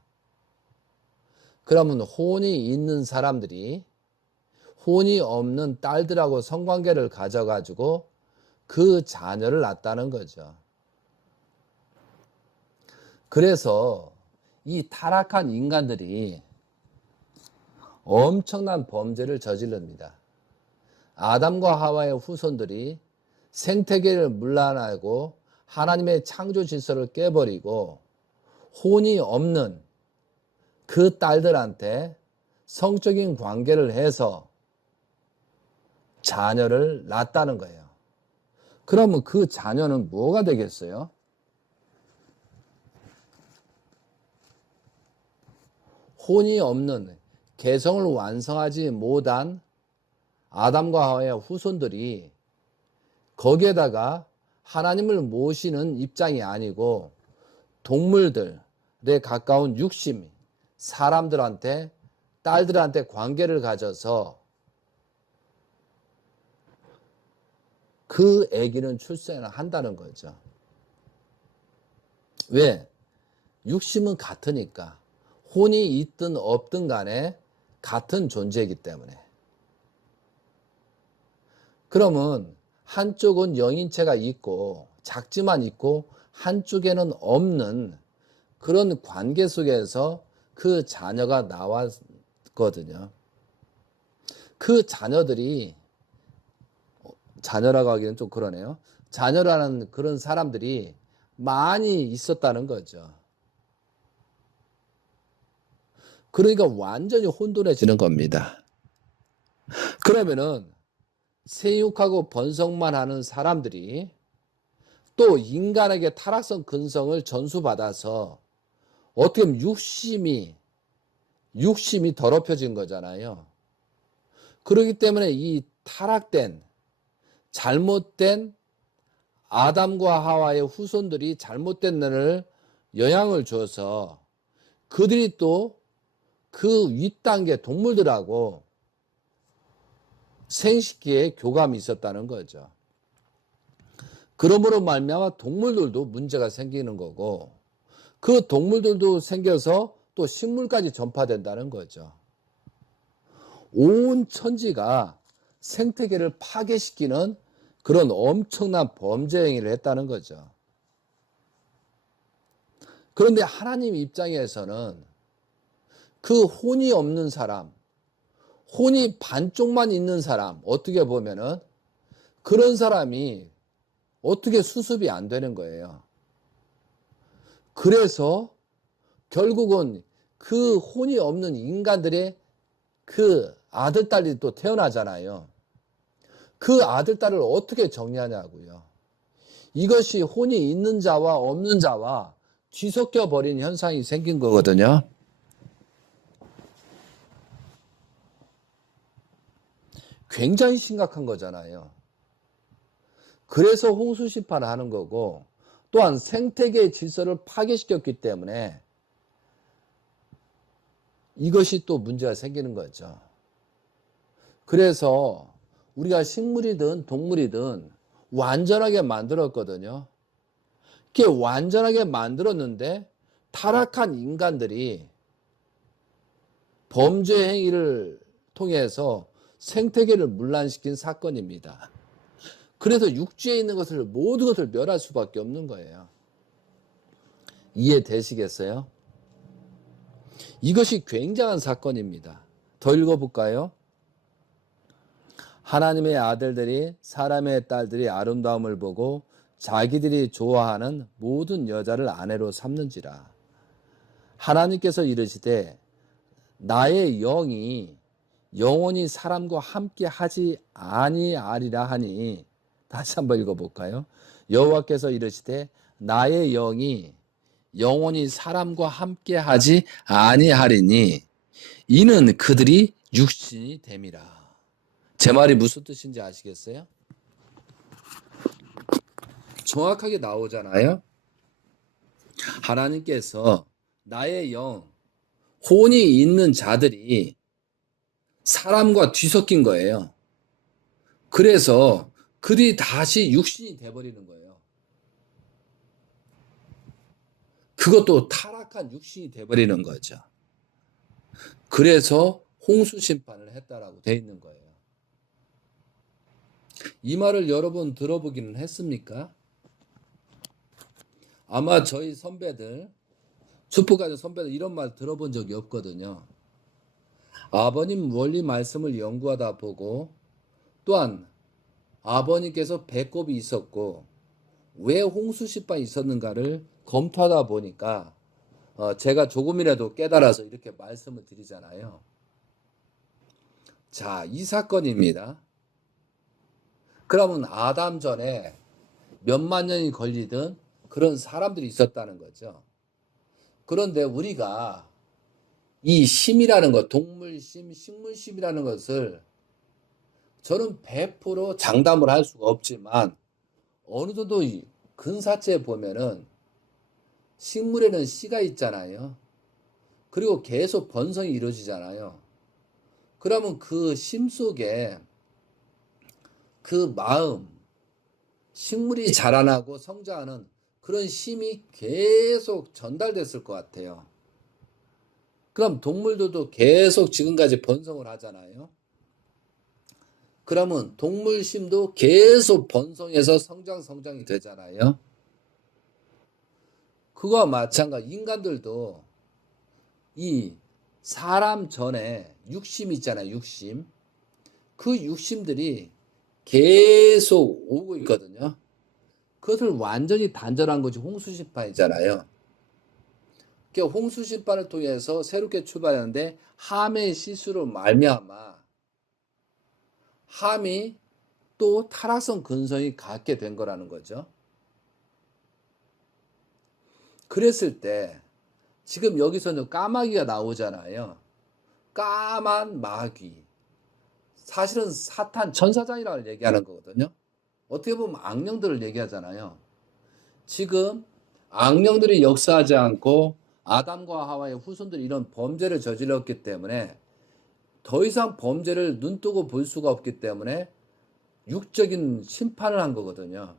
그러면 혼이 있는 사람들이 혼이 없는 딸들하고 성관계를 가져가지고 그 자녀를 낳았다는 거죠. 그래서 이 타락한 인간들이 엄청난 범죄를 저질릅니다. 아담과 하와의 후손들이 생태계를 문란하고 하나님의 창조 질서를 깨버리고 혼이 없는 그 딸들한테 성적인 관계를 해서 자녀를 낳았다는 거예요. 그러면 그 자녀는 뭐가 되겠어요? 혼이 없는 개성을 완성하지 못한 아담과 하와의 후손들이 거기에다가 하나님을 모시는 입장이 아니고 동물들에 가까운 육심, 사람들한테 딸들한테 관계를 가져서 그 아기는 출생을 한다는 거죠. 왜? 육심은 같으니까. 혼이 있든 없든 간에 같은 존재이기 때문에. 그러면 한쪽은 영인체가 있고 작지만 있고 한쪽에는 없는 그런 관계 속에서 그 자녀가 나왔거든요. 그 자녀들이, 자녀라고 하기는 좀 그러네요. 자녀라는 그런 사람들이 많이 있었다는 거죠. 그러니까 완전히 혼돈해지는 겁니다. 그러면은 생육하고 번성만 하는 사람들이 또 인간에게 타락성 근성을 전수받아서 어떻게 보면 육심이 더럽혀진 거잖아요. 그렇기 때문에 이 타락된 잘못된 아담과 하와의 후손들이 잘못된 면을 영향을 줘서 그들이 또 그 윗단계 동물들하고 생식기에 교감이 있었다는 거죠. 그러므로 말미암아 동물들도 문제가 생기는 거고 그 동물들도 생겨서 또 식물까지 전파된다는 거죠. 온 천지가 생태계를 파괴시키는 그런 엄청난 범죄 행위를 했다는 거죠. 그런데 하나님 입장에서는 그 혼이 없는 사람, 혼이 반쪽만 있는 사람, 어떻게 보면은 그런 사람이 어떻게 수습이 안 되는 거예요. 그래서 결국은 그 혼이 없는 인간들의 그 아들, 딸이 또 태어나잖아요. 그 아들, 딸을 어떻게 정리하냐고요. 이것이 혼이 있는 자와 없는 자와 뒤섞여 버린 현상이 생긴 거거든요. 굉장히 심각한 거잖아요. 그래서 홍수 심판을 하는 거고 또한 생태계의 질서를 파괴시켰기 때문에 이것이 또 문제가 생기는 거죠. 그래서 우리가 식물이든 동물이든 완전하게 만들었거든요. 그게 완전하게 만들었는데 타락한 인간들이 범죄 행위를 통해서 생태계를 문란시킨 사건입니다. 그래서 육지에 있는 것을 모든 것을 멸할 수밖에 없는 거예요. 이해되시겠어요? 이것이 굉장한 사건입니다. 더 읽어볼까요? 하나님의 아들들이 사람의 딸들이 아름다움을 보고 자기들이 좋아하는 모든 여자를 아내로 삼는지라. 하나님께서 이르시되 나의 영이 영원히 사람과 함께 하지 아니하리라 하니. 다시 한번 읽어볼까요? 여호와께서 이르시되 나의 영이 영원히 사람과 함께 하지 아니하리니 이는 그들이 육신이 됨이라. 제 말이 무슨 뜻인지 아시겠어요? 정확하게 나오잖아요. 하나님께서 나의 영, 혼이 있는 자들이 사람과 뒤섞인 거예요. 그래서 그들이 다시 육신이 돼버리는 거예요. 그것도 타락한 육신이 돼버리는 거죠. 그래서 홍수 심판을 했다라고 돼 있는 거예요. 이 말을 여러분 들어보기는 했습니까? 아마 저희 선배들, 축복가족 선배들 이런 말 들어본 적이 없거든요. 아버님 원리 말씀을 연구하다 보고 또한 아버님께서 배꼽이 있었고 왜 홍수 심판이 있었는가를 검토하다 보니까 제가 조금이라도 깨달아서 이렇게 말씀을 드리잖아요. 자, 이 사건입니다. 그러면 아담 전에 몇만 년이 걸리던 그런 사람들이 있었다는 거죠. 그런데 우리가 이 심이라는 것, 동물심, 식물심이라는 것을 저는 100% 장담을 할 수가 없지만 어느 정도 근사체에 보면은 식물에는 씨가 있잖아요. 그리고 계속 번성이 이루어지잖아요. 그러면 그 심 속에 그 마음, 식물이 자라나고 성장하는 그런 심이 계속 전달됐을 것 같아요. 그럼 동물들도 계속 지금까지 번성을 하잖아요. 그러면 동물심도 계속 번성해서 성장이 되잖아요. 그거와 마찬가지 인간들도 이 사람 전에 육심 있잖아요. 육심. 그 육심들이 계속 오고 있거든요. 그것을 완전히 단절한 것이 홍수심판이잖아요. 그러니까 홍수심판을 통해서 새롭게 출발하는데 함의 실수로 말미암아 함이 또 타락성 근성이 갖게 된 거라는 거죠. 그랬을 때 지금 여기서는 까마귀가 나오잖아요. 까만 마귀. 사실은 사탄 천사장이라고 얘기하는 거거든요. 어떻게 보면 악령들을 얘기하잖아요. 지금 악령들이 역사하지 않고 아담과 하와의 후손들이 이런 범죄를 저질렀기 때문에 더 이상 범죄를 눈뜨고 볼 수가 없기 때문에 육적인 심판을 한 거거든요.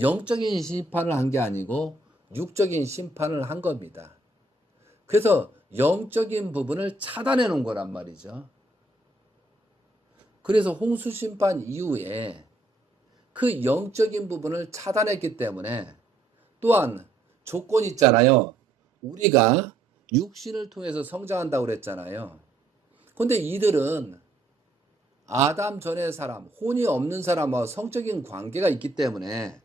영적인 심판을 한 게 아니고 육적인 심판을 한 겁니다. 그래서 영적인 부분을 차단해 놓은 거란 말이죠. 그래서 홍수 심판 이후에 그 영적인 부분을 차단했기 때문에 또한 조건이 있잖아요. 우리가 육신을 통해서 성장한다고 그랬잖아요. 근데 이들은 아담 전의 사람, 혼이 없는 사람과 성적인 관계가 있기 때문에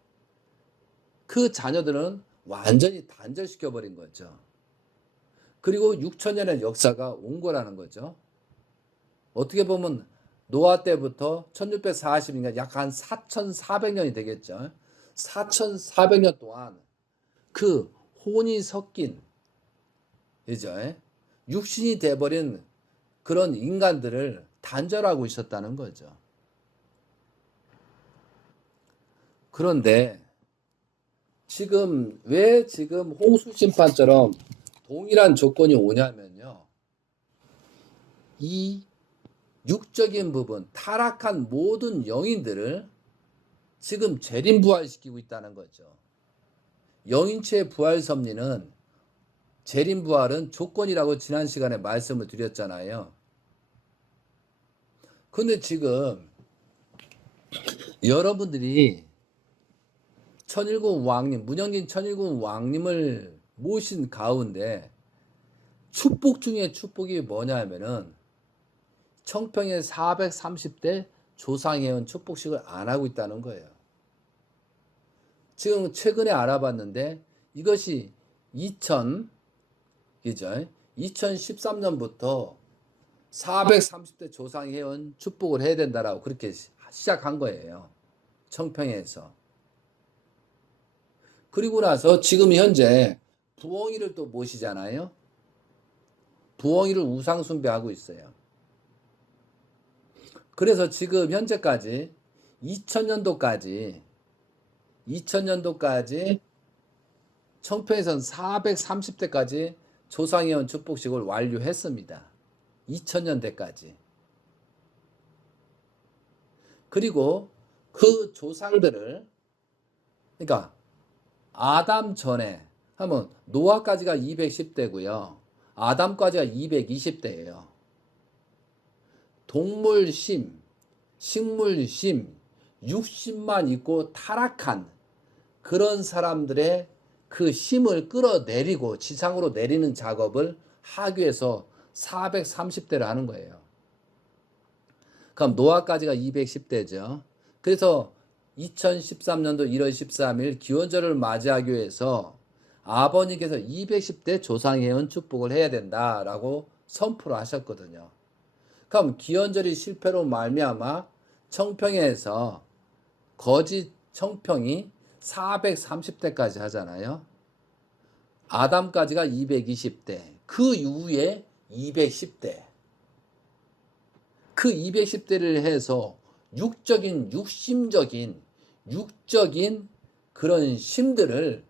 그 자녀들은 완전히 단절시켜버린 거죠. 그리고 6천년의 역사가 온 거라는 거죠. 어떻게 보면 노아 때부터 1640인가 약 한 4400년이 되겠죠. 4400년 동안 그 혼이 섞인 그죠? 육신이 돼버린 그런 인간들을 단절하고 있었다는 거죠. 그런데 지금 왜 지금 홍수 심판처럼 동일한 조건이 오냐면요. 이 육적인 부분, 타락한 모든 영인들을 지금 재림부활시키고 있다는 거죠. 영인체의 부활 섭리는 재림부활은 조건이라고 지난 시간에 말씀을 드렸잖아요. 근데 지금 여러분들이 천일국 왕님, 문영진 천일국 왕님을 모신 가운데 축복 중에 축복이 뭐냐 하면은 청평에 430대 조상회원 축복식을 안 하고 있다는 거예요. 지금 최근에 알아봤는데 이것이 2013년부터 430대 조상회원 축복을 해야 된다라고 그렇게 시작한 거예요. 청평에서. 그리고 나서 지금 현재 부엉이를 또 모시잖아요. 부엉이를 우상 숭배하고 있어요. 그래서 지금 현재까지 2000년도까지 청평에서는 430대까지 조상회원 축복식을 완료했습니다. 2000년대까지. 그리고 그 조상들을, 그러니까 아담 전에 하면 노아까지가 210대고요. 아담까지가 220대예요. 동물심, 식물심, 육심만 있고 타락한 그런 사람들의 그 심을 끌어내리고 지상으로 내리는 작업을 하기 위해서 430대를 하는 거예요. 그럼 노아까지가 210대죠. 그래서 2013년도 1월 13일 기원절을 맞이하기 위해서 아버님께서 210대 조상회원 축복을 해야 된다라고 선포를 하셨거든요. 그럼 기원절이 실패로 말미암아 청평에서 거짓 청평이 430대까지 하잖아요. 아담까지가 220대, 그 이후에 210대. 그 210대를 해서 육적인 그런 심들을,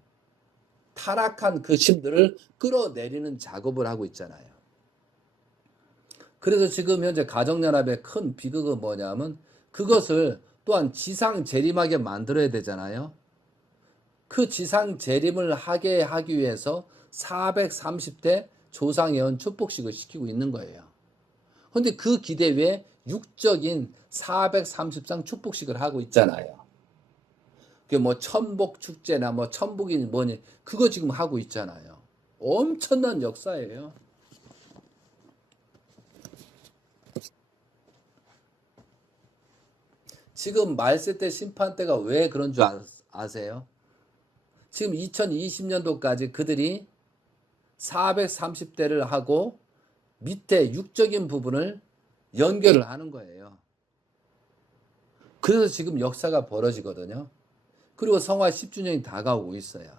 타락한 그 심들을 끌어내리는 작업을 하고 있잖아요. 그래서 지금 현재 가정연합의 큰 비극은 뭐냐면 그것을 또한 지상 재림하게 만들어야 되잖아요. 그 지상 재림을 하게 하기 위해서 430대 조상회원 축복식을 시키고 있는 거예요. 그런데 그 기대 위에 육적인 430상 축복식을 하고 있잖아요. 그게 뭐 천복 축제나 뭐 천복이 뭐니 그거 지금 하고 있잖아요. 엄청난 역사예요. 지금 말세 때 심판 때가 왜 그런 줄 아세요? 지금 2020년도까지 그들이 430대를 하고 밑에 육적인 부분을 연결을 하는 거예요. 그래서 지금 역사가 벌어지거든요. 그리고 성화 10주년이 다가오고 있어요.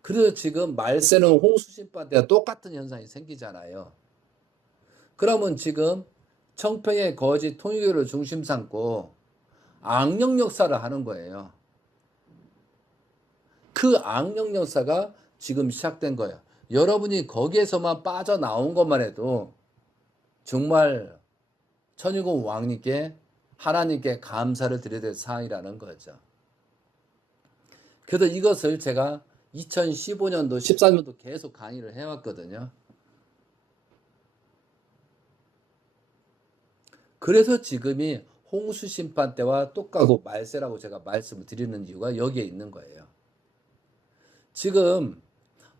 그래서 지금 말세는 홍수심판 때와 똑같은 현상이 생기잖아요. 그러면 지금 청평의 거짓 통일교를 중심 삼고 악령 역사를 하는 거예요. 그 악령 역사가 지금 시작된 거예요. 여러분이 거기에서만 빠져나온 것만 해도 정말 천일공 왕님께 하나님께 감사를 드려야 될 사항이라는 거죠. 그래서 이것을 제가 2015년도 13년도 계속 강의를 해왔거든요. 그래서 지금이 홍수심판 때와 똑같고 말세라고 제가 말씀을 드리는 이유가 여기에 있는 거예요. 지금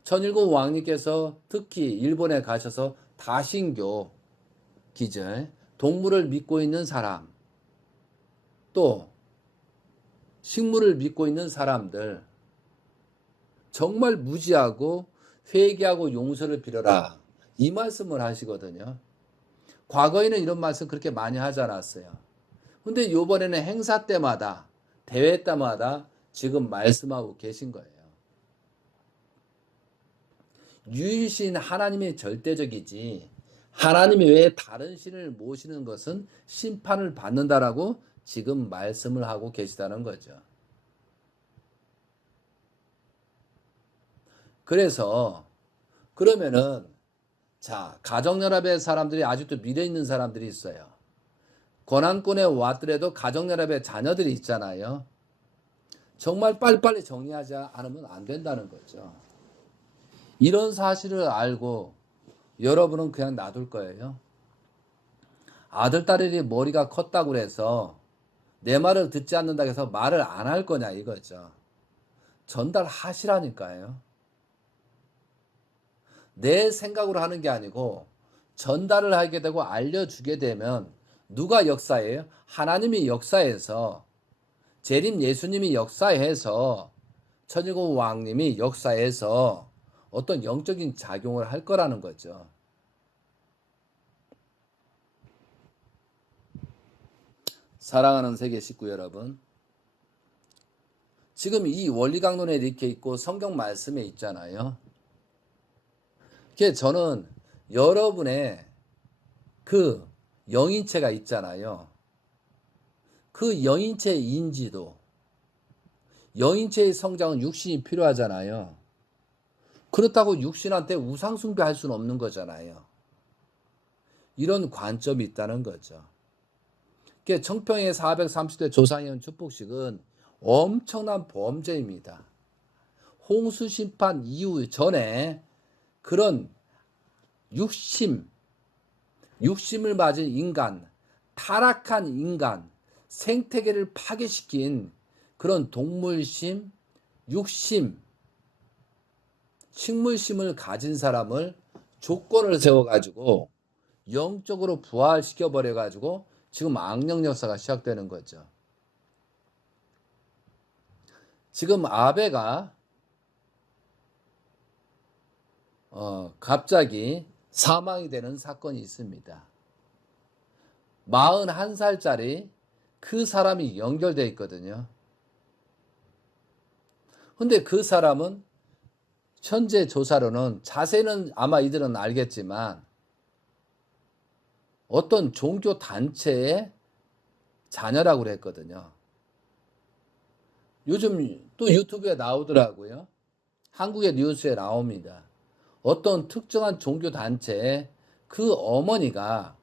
천일공 왕님께서 특히 일본에 가셔서 다신교 기절, 동물을 믿고 있는 사람, 또 식물을 믿고 있는 사람들, 정말 무지하고 회개하고 용서를 빌어라, 이 말씀을 하시거든요. 과거에는 이런 말씀 그렇게 많이 하지 않았어요. 근데 이번에는 행사 때마다, 대회 때마다 지금 말씀하고 계신 거예요. 유일신 하나님이 절대적이지 하나님이 외에 다른 신을 모시는 것은 심판을 받는다라고 지금 말씀을 하고 계시다는 거죠. 그래서 그러면은 자, 가정연합의 사람들이 아직도 미래 있는 사람들이 있어요. 권한권에 왔더라도 가정연합의 자녀들이 있잖아요. 정말 빨리빨리 정리하지 않으면 안 된다는 거죠. 이런 사실을 알고 여러분은 그냥 놔둘 거예요. 아들, 딸이 머리가 컸다고 해서 내 말을 듣지 않는다고 해서 말을 안 할 거냐 이거죠. 전달하시라니까요. 내 생각으로 하는 게 아니고 전달을 하게 되고 알려주게 되면 누가 역사해요? 하나님이 역사해서 재림 예수님이 역사해서 천일국 왕님이 역사해서 어떤 영적인 작용을 할 거라는 거죠. 사랑하는 세계 식구 여러분, 지금 이 원리강론에 이렇게 있고 성경 말씀에 있잖아요. 저는 여러분의 그 영인체가 있잖아요. 그 영인체의 인지도, 영인체의 성장은 육신이 필요하잖아요. 그렇다고 육신한테 우상숭배할 수는 없는 거잖아요. 이런 관점이 있다는 거죠. 청평의 430대 조상현 축복식은 엄청난 범죄입니다. 홍수심판 이후 전에 그런 육심을 맞은 인간, 타락한 인간, 생태계를 파괴시킨 그런 동물심, 육심, 식물심을 가진 사람을 조건을 세워가지고 영적으로 부활시켜버려가지고 지금 악령 역사가 시작되는 거죠. 지금 아베가 갑자기 사망이 되는 사건이 있습니다. 41살짜리 그 사람이 연결되어 있거든요. 근데 그 사람은 현재 조사로는 자세는 아마 이들은 알겠지만 어떤 종교 단체의 자녀라고 그랬거든요. 요즘 또 유튜브에 나오더라고요. 한국의 뉴스에 나옵니다. 어떤 특정한 종교 단체의 그 어머니가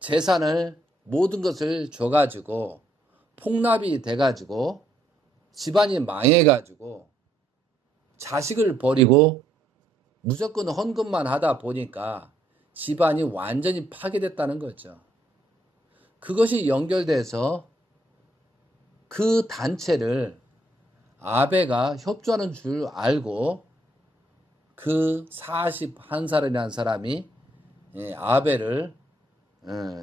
재산을 모든 것을 줘가지고 폭납이 돼가지고 집안이 망해가지고 자식을 버리고 무조건 헌금만 하다 보니까 집안이 완전히 파괴됐다는 거죠. 그것이 연결돼서 그 단체를 아베가 협조하는 줄 알고 그 41살이라는 사람이 아베를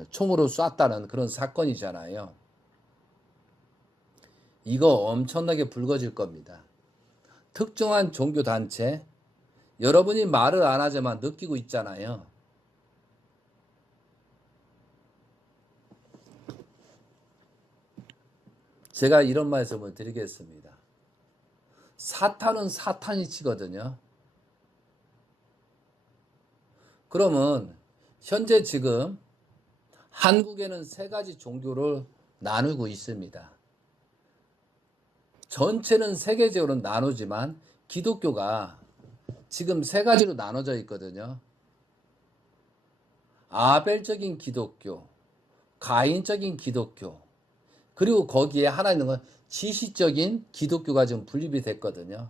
총으로 쐈다는 그런 사건이잖아요. 이거 엄청나게 불거질 겁니다. 특정한 종교단체, 여러분이 말을 안 하지만 느끼고 있잖아요. 제가 이런 말씀을 드리겠습니다. 사탄은 사탄이 치거든요. 그러면 현재 지금 한국에는 3가지 종교를 나누고 있습니다. 전체는 세계적으로 나누지만 기독교가 지금 3가지로 나눠져 있거든요. 아벨적인 기독교, 가인적인 기독교, 그리고 거기에 하나 있는 건 지식적인 기독교가 지금 분립이 됐거든요.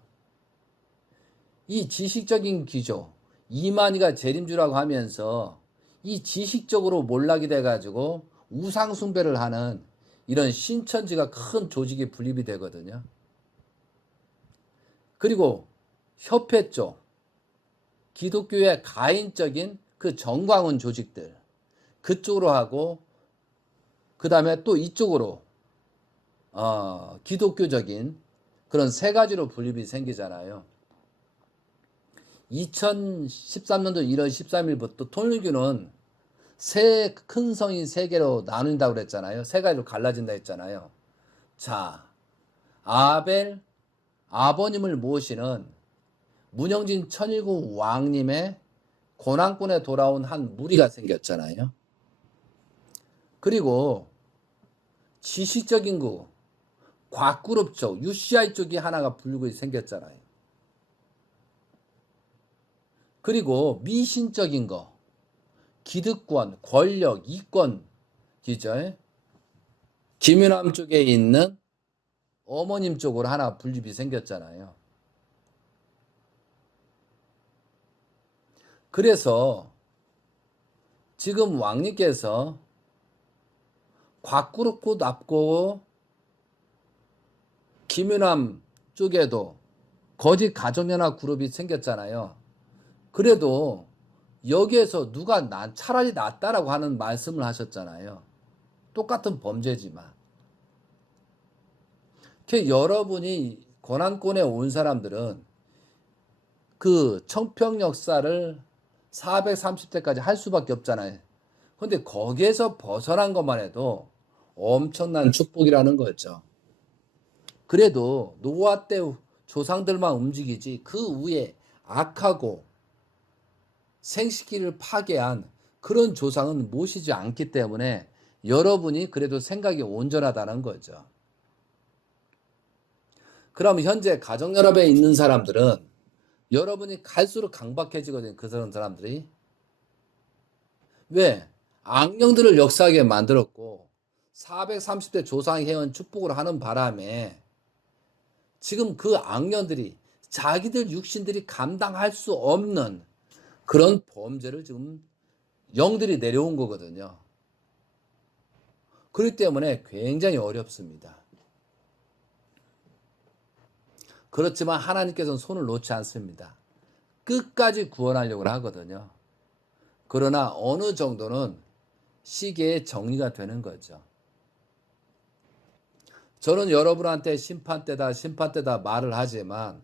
이 지식적인 기조, 이만희가 재림주라고 하면서 이 지식적으로 몰락이 돼가지고 우상숭배를 하는 이런 신천지가 큰 조직이 분립이 되거든요. 그리고 협회 쪽, 기독교의 가인적인 그 정광훈 조직들, 그쪽으로 하고, 그 다음에 또 이쪽으로, 기독교적인 그런 3가지로 분립이 생기잖아요. 2013년도 1월 13일부터 통일교는 큰 성인 3개로 나눈다고 그랬잖아요. 3가지로 갈라진다 했잖아요. 자, 아벨, 아버님을 모시는 문영진 천일국 왕님의 고난군에 돌아온 한 무리가 생겼잖아요. 그리고 지식적인 거, 과그룹 쪽, UCI 쪽이 하나가 분류가 생겼잖아요. 그리고 미신적인 거, 기득권, 권력, 이권, 기절, 김윤함 쪽에 있는 어머님 쪽으로 하나 분립이 생겼잖아요. 그래서 지금 왕님께서 곽그룹도 납고 김윤함 쪽에도 거짓 가정연합 그룹이 생겼잖아요. 그래도 여기에서 누가 차라리 낫다라고 하는 말씀을 하셨잖아요. 똑같은 범죄지만. 여러분이 고난권에 온 사람들은 그 청평 역사를 430대까지 할 수밖에 없잖아요. 근데 거기에서 벗어난 것만 해도 엄청난 축복이라는 거죠. 그래도 노아 때 조상들만 움직이지 그 위에 악하고 생식기를 파괴한 그런 조상은 모시지 않기 때문에 여러분이 그래도 생각이 온전하다는 거죠. 그럼 현재 가정연합에 있는 사람들은 여러분이 갈수록 강박해지거든요. 그 사람들이. 왜? 악령들을 역사하게 만들었고 430대 조상이 해온 축복을 하는 바람에 지금 그 악령들이 자기들 육신들이 감당할 수 없는 그런 범죄를 지금 영들이 내려온 거거든요. 그렇기 때문에 굉장히 어렵습니다. 그렇지만 하나님께서는 손을 놓지 않습니다. 끝까지 구원하려고 하거든요. 그러나 어느 정도는 시기에 정리가 되는 거죠. 저는 여러분한테 심판 때다 말을 하지만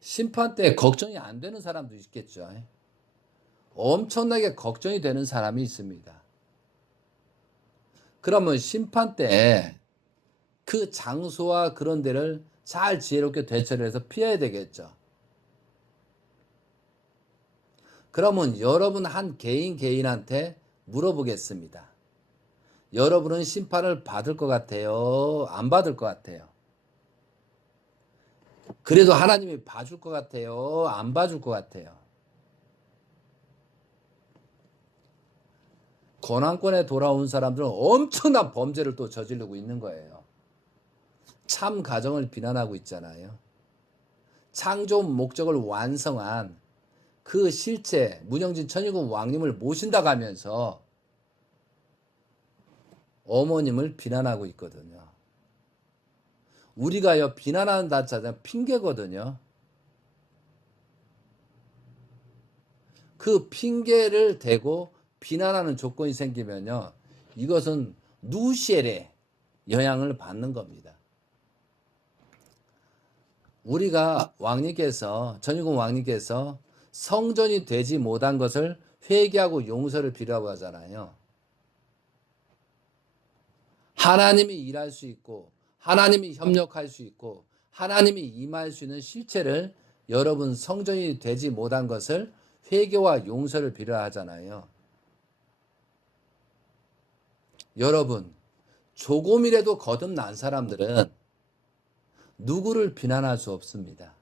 심판 때 걱정이 안 되는 사람도 있겠죠. 엄청나게 걱정이 되는 사람이 있습니다. 그러면 심판 때 그 장소와 그런 데를 잘 지혜롭게 대처를 해서 피해야 되겠죠. 그러면 여러분 한 개인한테 물어보겠습니다. 여러분은 심판을 받을 것 같아요? 안 받을 것 같아요? 그래도 하나님이 봐줄 것 같아요? 안 봐줄 것 같아요? 고난권에 돌아온 사람들은 엄청난 범죄를 또 저지르고 있는 거예요. 참 가정을 비난하고 있잖아요. 창조 목적을 완성한 그 실체 문영진 천일국 왕님을 모신다고 하면서 어머님을 비난하고 있거든요. 우리가요 비난하는 단자는 핑계거든요. 그 핑계를 대고 비난하는 조건이 생기면요 이것은 누시엘의 영향을 받는 겁니다. 우리가 천일국 왕님께서 성전이 되지 못한 것을 회개하고 용서를 빌라고 하잖아요. 하나님이 일할 수 있고 하나님이 협력할 수 있고 하나님이 임할 수 있는 실체를 여러분 성전이 되지 못한 것을 회개와 용서를 빌어야 하잖아요. 여러분 조금이라도 거듭난 사람들은 누구를 비난할 수 없습니다.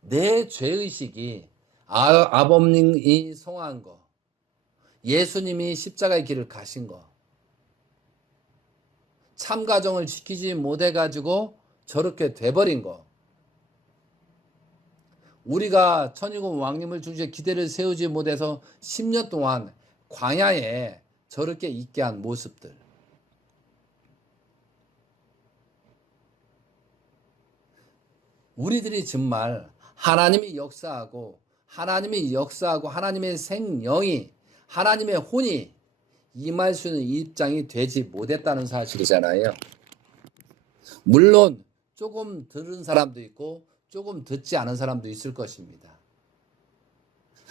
내 죄의식이 아버님이 성한 거, 예수님이 십자가의 길을 가신 거, 참가정을 지키지 못해가지고 저렇게 돼버린 거, 우리가 천일국 왕님을 중심에 기대를 세우지 못해서 10년 동안 광야에 저렇게 있게 한 모습들, 우리들이 정말 하나님이 역사하고 하나님의 생명이 하나님의 혼이 임할 수 있는 입장이 되지 못했다는 사실이잖아요. 물론 조금 들은 사람도 있고 조금 듣지 않은 사람도 있을 것입니다.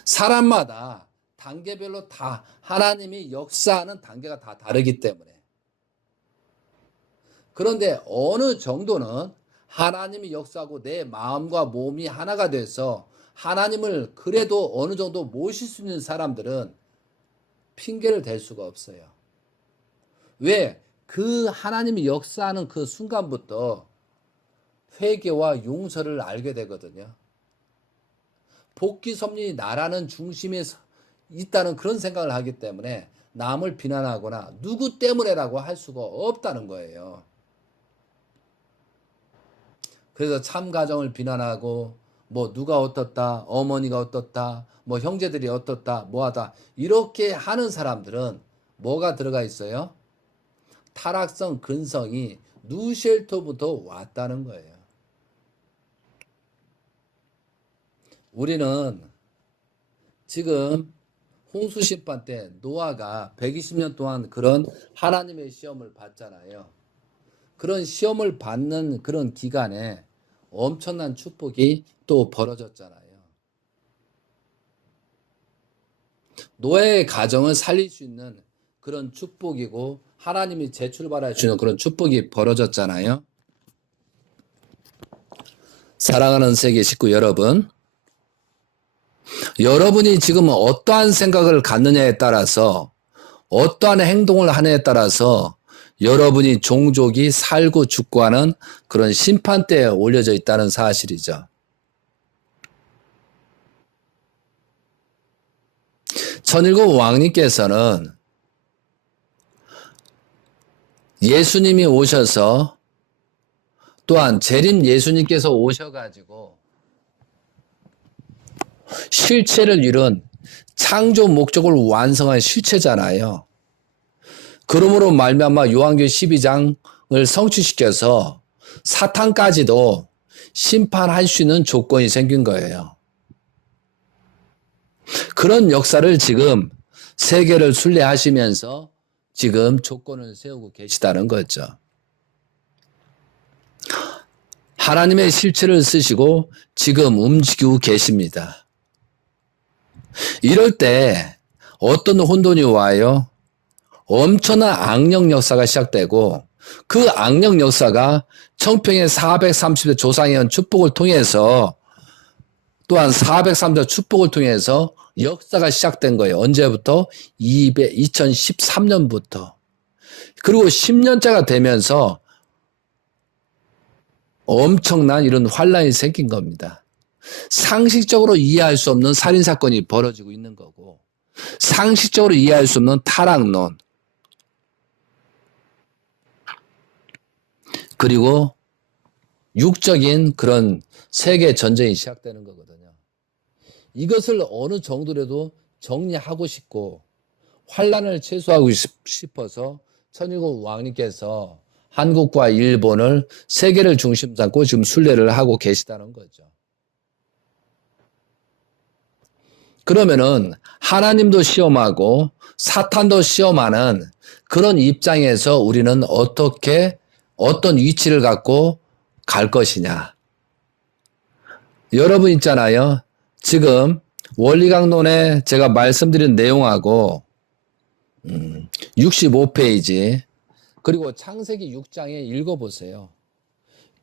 사람마다 단계별로 다 하나님이 역사하는 단계가 다 다르기 때문에. 그런데 어느 정도는 하나님이 역사하고 내 마음과 몸이 하나가 돼서 하나님을 그래도 어느 정도 모실 수 있는 사람들은 핑계를 댈 수가 없어요. 왜? 그 하나님이 역사하는 그 순간부터 회개와 용서를 알게 되거든요. 복귀 섭리이 나라는 중심에 있다는 그런 생각을 하기 때문에 남을 비난하거나 누구 때문에라고 할 수가 없다는 거예요. 그래서 참 가정을 비난하고 뭐 누가 어떻다, 어머니가 어떻다, 뭐 형제들이 어떻다, 뭐하다 이렇게 하는 사람들은 뭐가 들어가 있어요? 타락성 근성이 누쉘토부터 왔다는 거예요. 우리는 지금 홍수 심판 때 노아가 120년 동안 그런 하나님의 시험을 받잖아요. 그런 시험을 받는 그런 기간에 엄청난 축복이 또 벌어졌잖아요. 노아의 가정을 살릴 수 있는 그런 축복이고 하나님이 재출발할 수 있는 그런 축복이 벌어졌잖아요. 사랑하는 세계 식구 여러분, 여러분이 지금 어떠한 생각을 갖느냐에 따라서 어떠한 행동을 하느냐에 따라서 여러분이 종족이 살고 죽고 하는 그런 심판대에 올려져 있다는 사실이죠. 천일국 왕님께서는 예수님이 오셔서 또한 재림 예수님께서 오셔가지고 실체를 이룬 창조 목적을 완성한 실체잖아요. 그러므로 말미암아 요한계시록 12장을 성취시켜서 사탄까지도 심판할 수 있는 조건이 생긴 거예요. 그런 역사를 지금 세계를 순례하시면서 지금 조건을 세우고 계시다는 거죠. 하나님의 실체를 쓰시고 지금 움직이고 계십니다. 이럴 때 어떤 혼돈이 와요? 엄청난 악령 역사가 시작되고 그 악령 역사가 청평의 430대 조상의 축복을 통해서 또한 403대 축복을 통해서 역사가 시작된 거예요. 언제부터? 2013년부터. 그리고 10년째가 되면서 엄청난 이런 환란이 생긴 겁니다. 상식적으로 이해할 수 없는 살인사건이 벌어지고 있는 거고 상식적으로 이해할 수 없는 타락론 그리고 육적인 그런 세계 전쟁이 시작되는 거거든요. 이것을 어느 정도라도 정리하고 싶고 환란을 최소화하고 싶어서 천일국 왕님께서 한국과 일본을 세계를 중심 삼고 지금 순례를 하고 계시다는 거죠. 그러면은 하나님도 시험하고 사탄도 시험하는 그런 입장에서 우리는 어떻게 어떤 위치를 갖고 갈 것이냐. 여러분 있잖아요. 지금 원리강론에 제가 말씀드린 내용하고 65페이지 그리고 창세기 6장에 읽어보세요.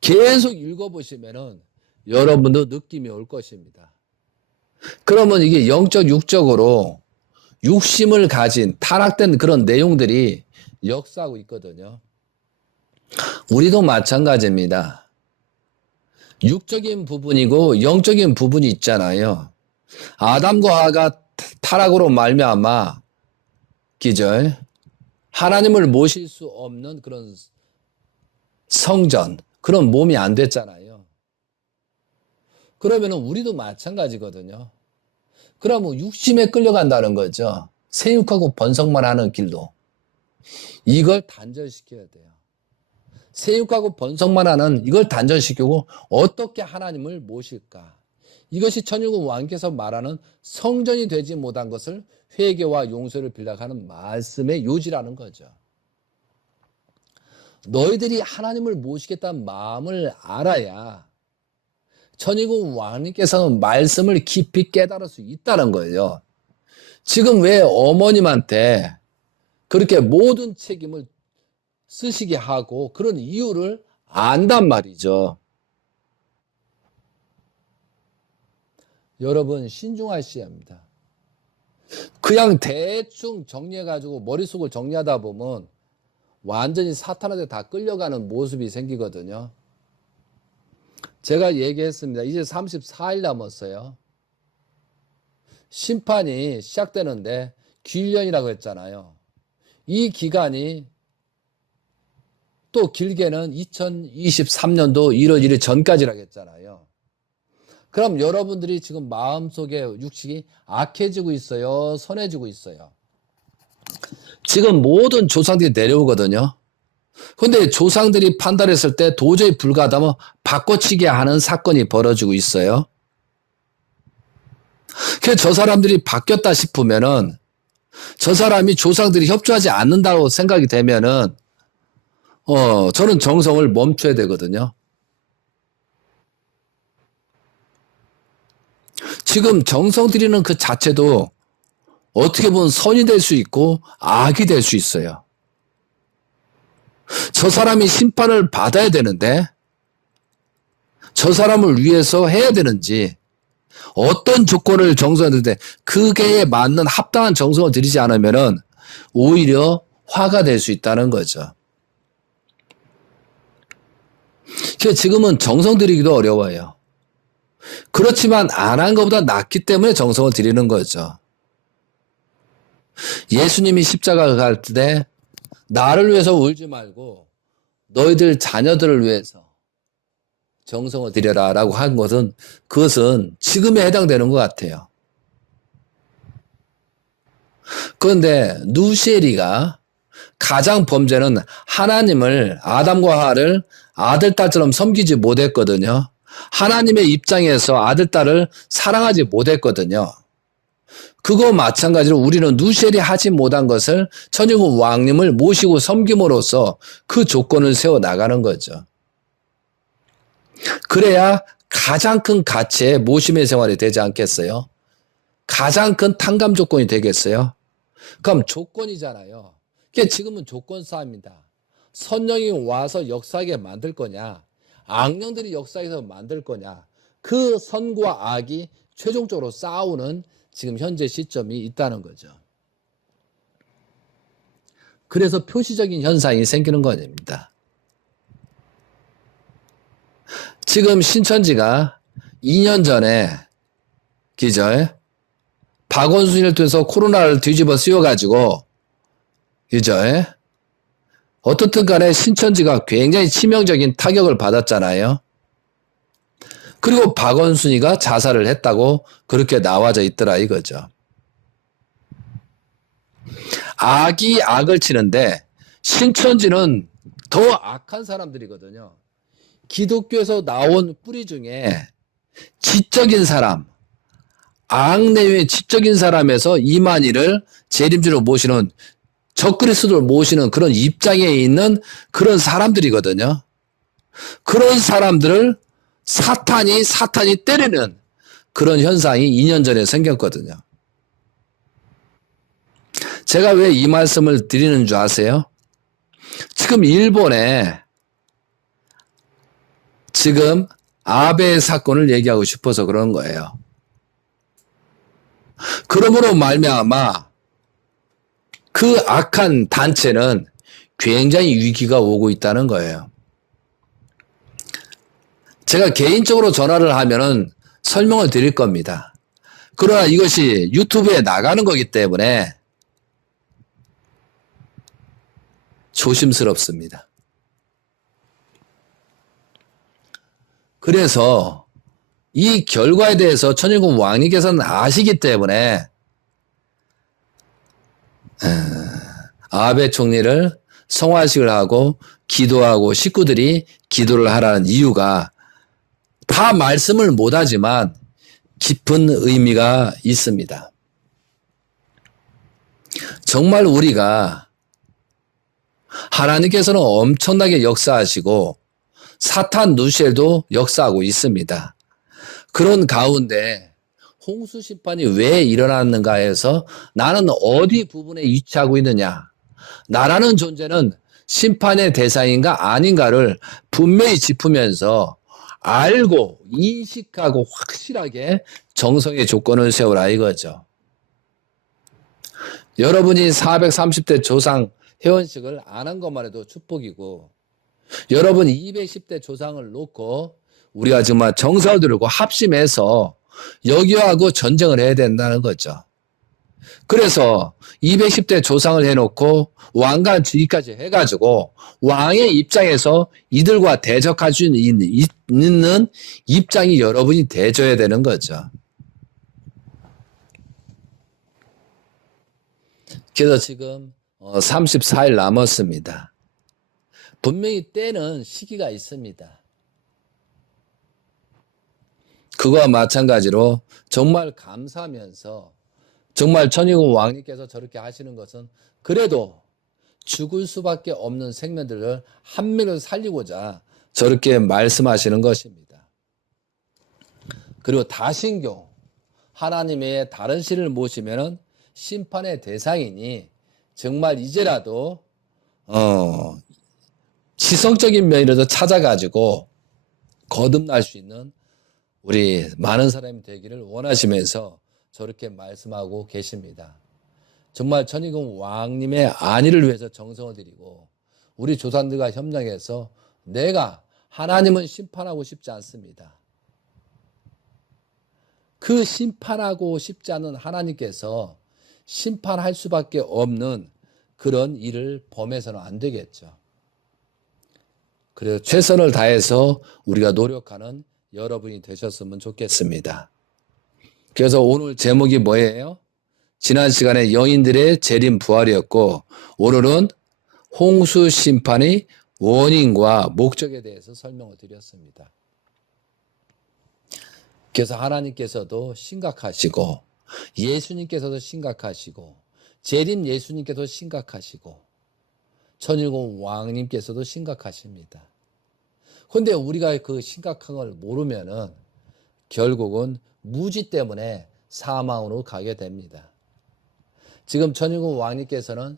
계속 읽어보시면은 여러분도 느낌이 올 것입니다. 그러면 이게 영적 육적으로 육심을 가진 타락된 그런 내용들이 역사하고 있거든요. 우리도 마찬가지입니다. 육적인 부분이고 영적인 부분이 있잖아요. 아담과 하와가 타락으로 말미암아 기절 하나님을 모실 수 없는 그런 성전 그런 몸이 안 됐잖아요. 그러면은 우리도 마찬가지거든요. 그러면 육심에 끌려간다는 거죠. 세육하고 번성만 하는 길로. 이걸 단절시켜야 돼요. 세육하고 번성만 하는 이걸 단절시키고 어떻게 하나님을 모실까? 이것이 천일국 왕께서 말하는 성전이 되지 못한 것을 회개와 용서를 빌라하는 말씀의 요지라는 거죠. 너희들이 하나님을 모시겠다는 마음을 알아야 천일국 왕님께서는 말씀을 깊이 깨달을 수 있다는 거예요. 지금 왜 어머님한테 그렇게 모든 책임을 쓰시게 하고 그런 이유를 안단 말이죠. 여러분 신중하셔야 합니다. 그냥 대충 정리해가지고 머릿속을 정리하다 보면 완전히 사탄한테 다 끌려가는 모습이 생기거든요. 제가 얘기했습니다. 이제 34일 남았어요. 심판이 시작되는데 귀년이라고 했잖아요. 이 기간이 또 길게는 2023년도 1월 1일 전까지라고 했잖아요. 그럼 여러분들이 지금 마음속에 육식이 악해지고 있어요? 선해지고 있어요? 지금 모든 조상들이 내려오거든요. 근데 조상들이 판단했을 때 도저히 불가하다면 바꿔치기 하는 사건이 벌어지고 있어요. 그래서 저 사람들이 바뀌었다 싶으면은 저 사람이 조상들이 협조하지 않는다고 생각이 되면은 저는 정성을 멈춰야 되거든요. 지금 정성 들이는 그 자체도 어떻게 보면 선이 될 수 있고 악이 될 수 있어요. 저 사람이 심판을 받아야 되는데 저 사람을 위해서 해야 되는지 어떤 조건을 정성을 드는데 그게 맞는 합당한 정성을 들이지 않으면은 오히려 화가 될 수 있다는 거죠. 그래서 지금은 정성 들이기도 어려워요. 그렇지만 안 한 것보다 낫기 때문에 정성을 들이는 거죠. 예수님이 십자가 갈 때 나를 위해서 울지 말고 너희들 자녀들을 위해서 정성을 들여라 라고 한 것은 그것은 지금에 해당되는 것 같아요. 그런데 누시엘이가 가장 범죄는 하나님을 아담과 하와를 아들, 딸처럼 섬기지 못했거든요. 하나님의 입장에서 아들, 딸을 사랑하지 못했거든요. 그거 마찬가지로 우리는 누시엘이 하지 못한 것을 천일국 왕님을 모시고 섬김으로써 그 조건을 세워 나가는 거죠. 그래야 가장 큰 가치의 모심의 생활이 되지 않겠어요? 가장 큰 탕감 조건이 되겠어요? 그럼 조건이잖아요. 그게 지금은 조건 싸움입니다. 선령이 와서 역사하게 만들 거냐, 악령들이 역사에서 만들 거냐, 그 선과 악이 최종적으로 싸우는 지금 현재 시점이 있다는 거죠. 그래서 표시적인 현상이 생기는 겁니다. 지금 신천지가 2년 전에 기절 박원순이를 통해서 코로나를 뒤집어 씌워가지고 기절 어떻든 간에 신천지가 굉장히 치명적인 타격을 받았잖아요. 그리고 박원순이가 자살을 했다고 그렇게 나와져 있더라 이거죠. 악이 악을 치는데 신천지는 더 악한 사람들이거든요. 기독교에서 나온 뿌리 중에 지적인 사람, 악내의 지적인 사람에서 이만희를 재림주로 모시는 적그리스도를 모시는 그런 입장에 있는 그런 사람들이거든요. 그런 사람들을 사탄이 때리는 그런 현상이 2년 전에 생겼거든요. 제가 왜 이 말씀을 드리는 줄 아세요? 지금 일본에 지금 아베 사건을 얘기하고 싶어서 그런 거예요. 그러므로 말미암아 그 악한 단체는 굉장히 위기가 오고 있다는 거예요. 제가 개인적으로 전화를 하면은 설명을 드릴 겁니다. 그러나 이것이 유튜브에 나가는 거기 때문에 조심스럽습니다. 그래서 이 결과에 대해서 천일국 왕님께서는 아시기 때문에 아베 총리를 성화식을 하고 기도하고 식구들이 기도를 하라는 이유가 다 말씀을 못하지만 깊은 의미가 있습니다. 정말 우리가 하나님께서는 엄청나게 역사하시고 사탄 누시엘도 역사하고 있습니다. 그런 가운데 홍수 심판이 왜 일어났는가 해서 나는 어디 부분에 위치하고 있느냐, 나라는 존재는 심판의 대상인가 아닌가를 분명히 짚으면서 알고 인식하고 확실하게 정성의 조건을 세우라 이거죠. 여러분이 430대 조상 회원식을 안 한 것만 해도 축복이고, 여러분 210대 조상을 놓고 우리가 정말 정성을 들이고 합심해서 여기하고 전쟁을 해야 된다는 거죠. 그래서 210대 조상을 해놓고 왕관 주의까지 해가지고 왕의 입장에서 이들과 대적할 수 있는 입장이 여러분이 돼줘야 되는 거죠. 그래서 지금 34일 남았습니다. 분명히 때는 시기가 있습니다. 그거와 마찬가지로 정말 감사하면서 정말 천일공 왕님께서 저렇게 하시는 것은 그래도 죽을 수밖에 없는 생명들을 한 명을 살리고자 저렇게 말씀하시는 것입니다. 그리고 다신교 하나님의 다른 신을 모시면은 심판의 대상이니 정말 이제라도 지성적인 면이라도 찾아가지고 거듭날 수 있는 우리 많은 사람이 되기를 원하시면서 저렇게 말씀하고 계십니다. 정말 천일공 왕님의 안위를 위해서 정성을 드리고 우리 조상들과 협력해서 내가 하나님은 심판하고 싶지 않습니다. 그 심판하고 싶지 않은 하나님께서 심판할 수밖에 없는 그런 일을 범해서는 안 되겠죠. 그래서 최선을 다해서 우리가 노력하는 여러분이 되셨으면 좋겠습니다. 그래서 오늘 제목이 뭐예요? 지난 시간에 영인들의 재림 부활이었고 오늘은 홍수 심판의 원인과 목적에 대해서 설명을 드렸습니다. 그래서 하나님께서도 심각하시고 예수님께서도 심각하시고 재림 예수님께서도 심각하시고 천일공 왕님께서도 심각하십니다. 그런데 우리가 그 심각한 걸 모르면은 결국은 무지 때문에 사망으로 가게 됩니다. 지금 천일공 왕님께서는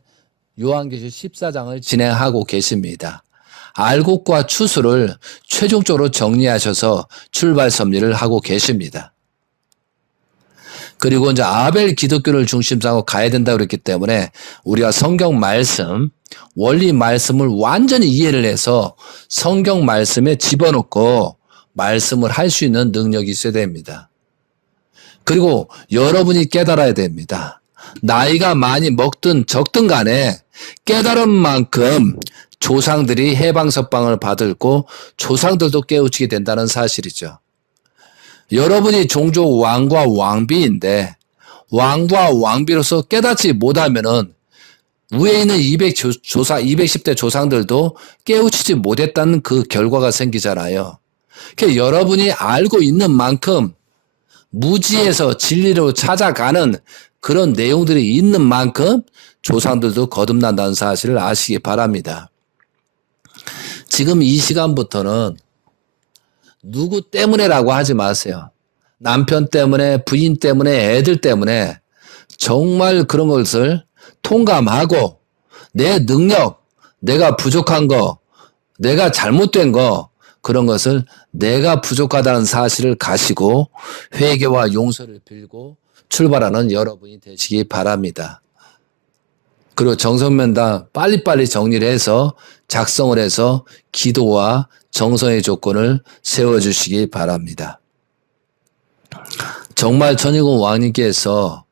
요한계시록 14장을 진행하고 계십니다. 알곡과 추수를 최종적으로 정리하셔서 출발 섭리를 하고 계십니다. 그리고 이제 아벨 기독교를 중심으로 가야 된다고 그랬기 때문에 우리가 성경 말씀, 원리 말씀을 완전히 이해를 해서 성경 말씀에 집어넣고 말씀을 할 수 있는 능력이 있어야 됩니다. 그리고 여러분이 깨달아야 됩니다. 나이가 많이 먹든 적든 간에 깨달은 만큼 조상들이 해방석방을 받을고 조상들도 깨우치게 된다는 사실이죠. 여러분이 종족 왕과 왕비인데 왕과 왕비로서 깨닫지 못하면은 위에 있는 210대 조상들도 깨우치지 못했다는 그 결과가 생기잖아요. 그러니까 여러분이 알고 있는 만큼 무지에서 진리로 찾아가는 그런 내용들이 있는 만큼 조상들도 거듭난다는 사실을 아시기 바랍니다. 지금 이 시간부터는 누구 때문에라고 하지 마세요. 남편 때문에, 부인 때문에, 애들 때문에 정말 그런 것을 통감하고 내 능력, 내가 부족한 거, 내가 잘못된 거 그런 것을 내가 부족하다는 사실을 가시고 회개와 용서를 빌고 출발하는 여러분이 되시기 바랍니다. 그리고 정성면담 빨리빨리 정리를 해서 작성을 해서 기도와 정성의 조건을 세워주시기 바랍니다. 정말 천일공 왕님께서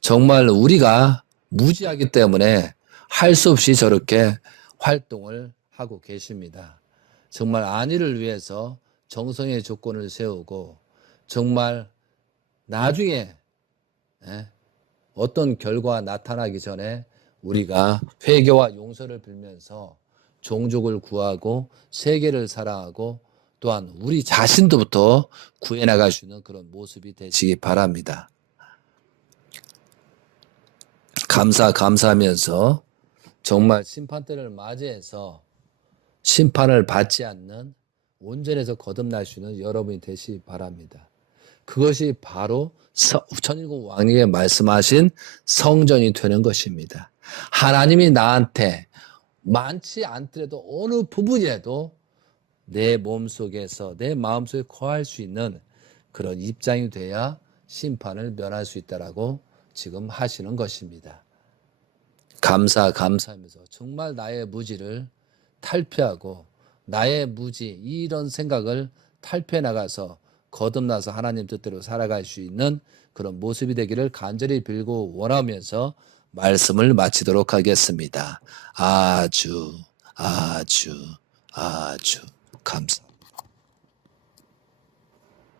정말 우리가 무지하기 때문에 할 수 없이 저렇게 활동을 하고 계십니다. 정말 안위를 위해서 정성의 조건을 세우고 정말 나중에 어떤 결과가 나타나기 전에 우리가 회개와 용서를 빌면서 종족을 구하고 세계를 사랑하고 또한 우리 자신도부터 구해나갈 수 있는 그런 모습이 되시기 바랍니다. 감사하면서 정말 심판대를 맞이해서 심판을 받지 않는 온전해서 거듭날 수 있는 여러분이 되시기 바랍니다. 그것이 바로 천일공 왕님이 말씀하신 성전이 되는 것입니다. 하나님이 나한테 많지 않더라도 어느 부분이라도 내 몸속에서 내 마음속에 거할 수 있는 그런 입장이 돼야 심판을 면할 수 있다라고 지금 하시는 것입니다. 감사하면서 정말 나의 무지를 탈피하고 나의 무지 이런 생각을 탈피해 나가서 거듭나서 하나님 뜻대로 살아갈 수 있는 그런 모습이 되기를 간절히 빌고 원하면서 말씀을 마치도록 하겠습니다. 아주 감사.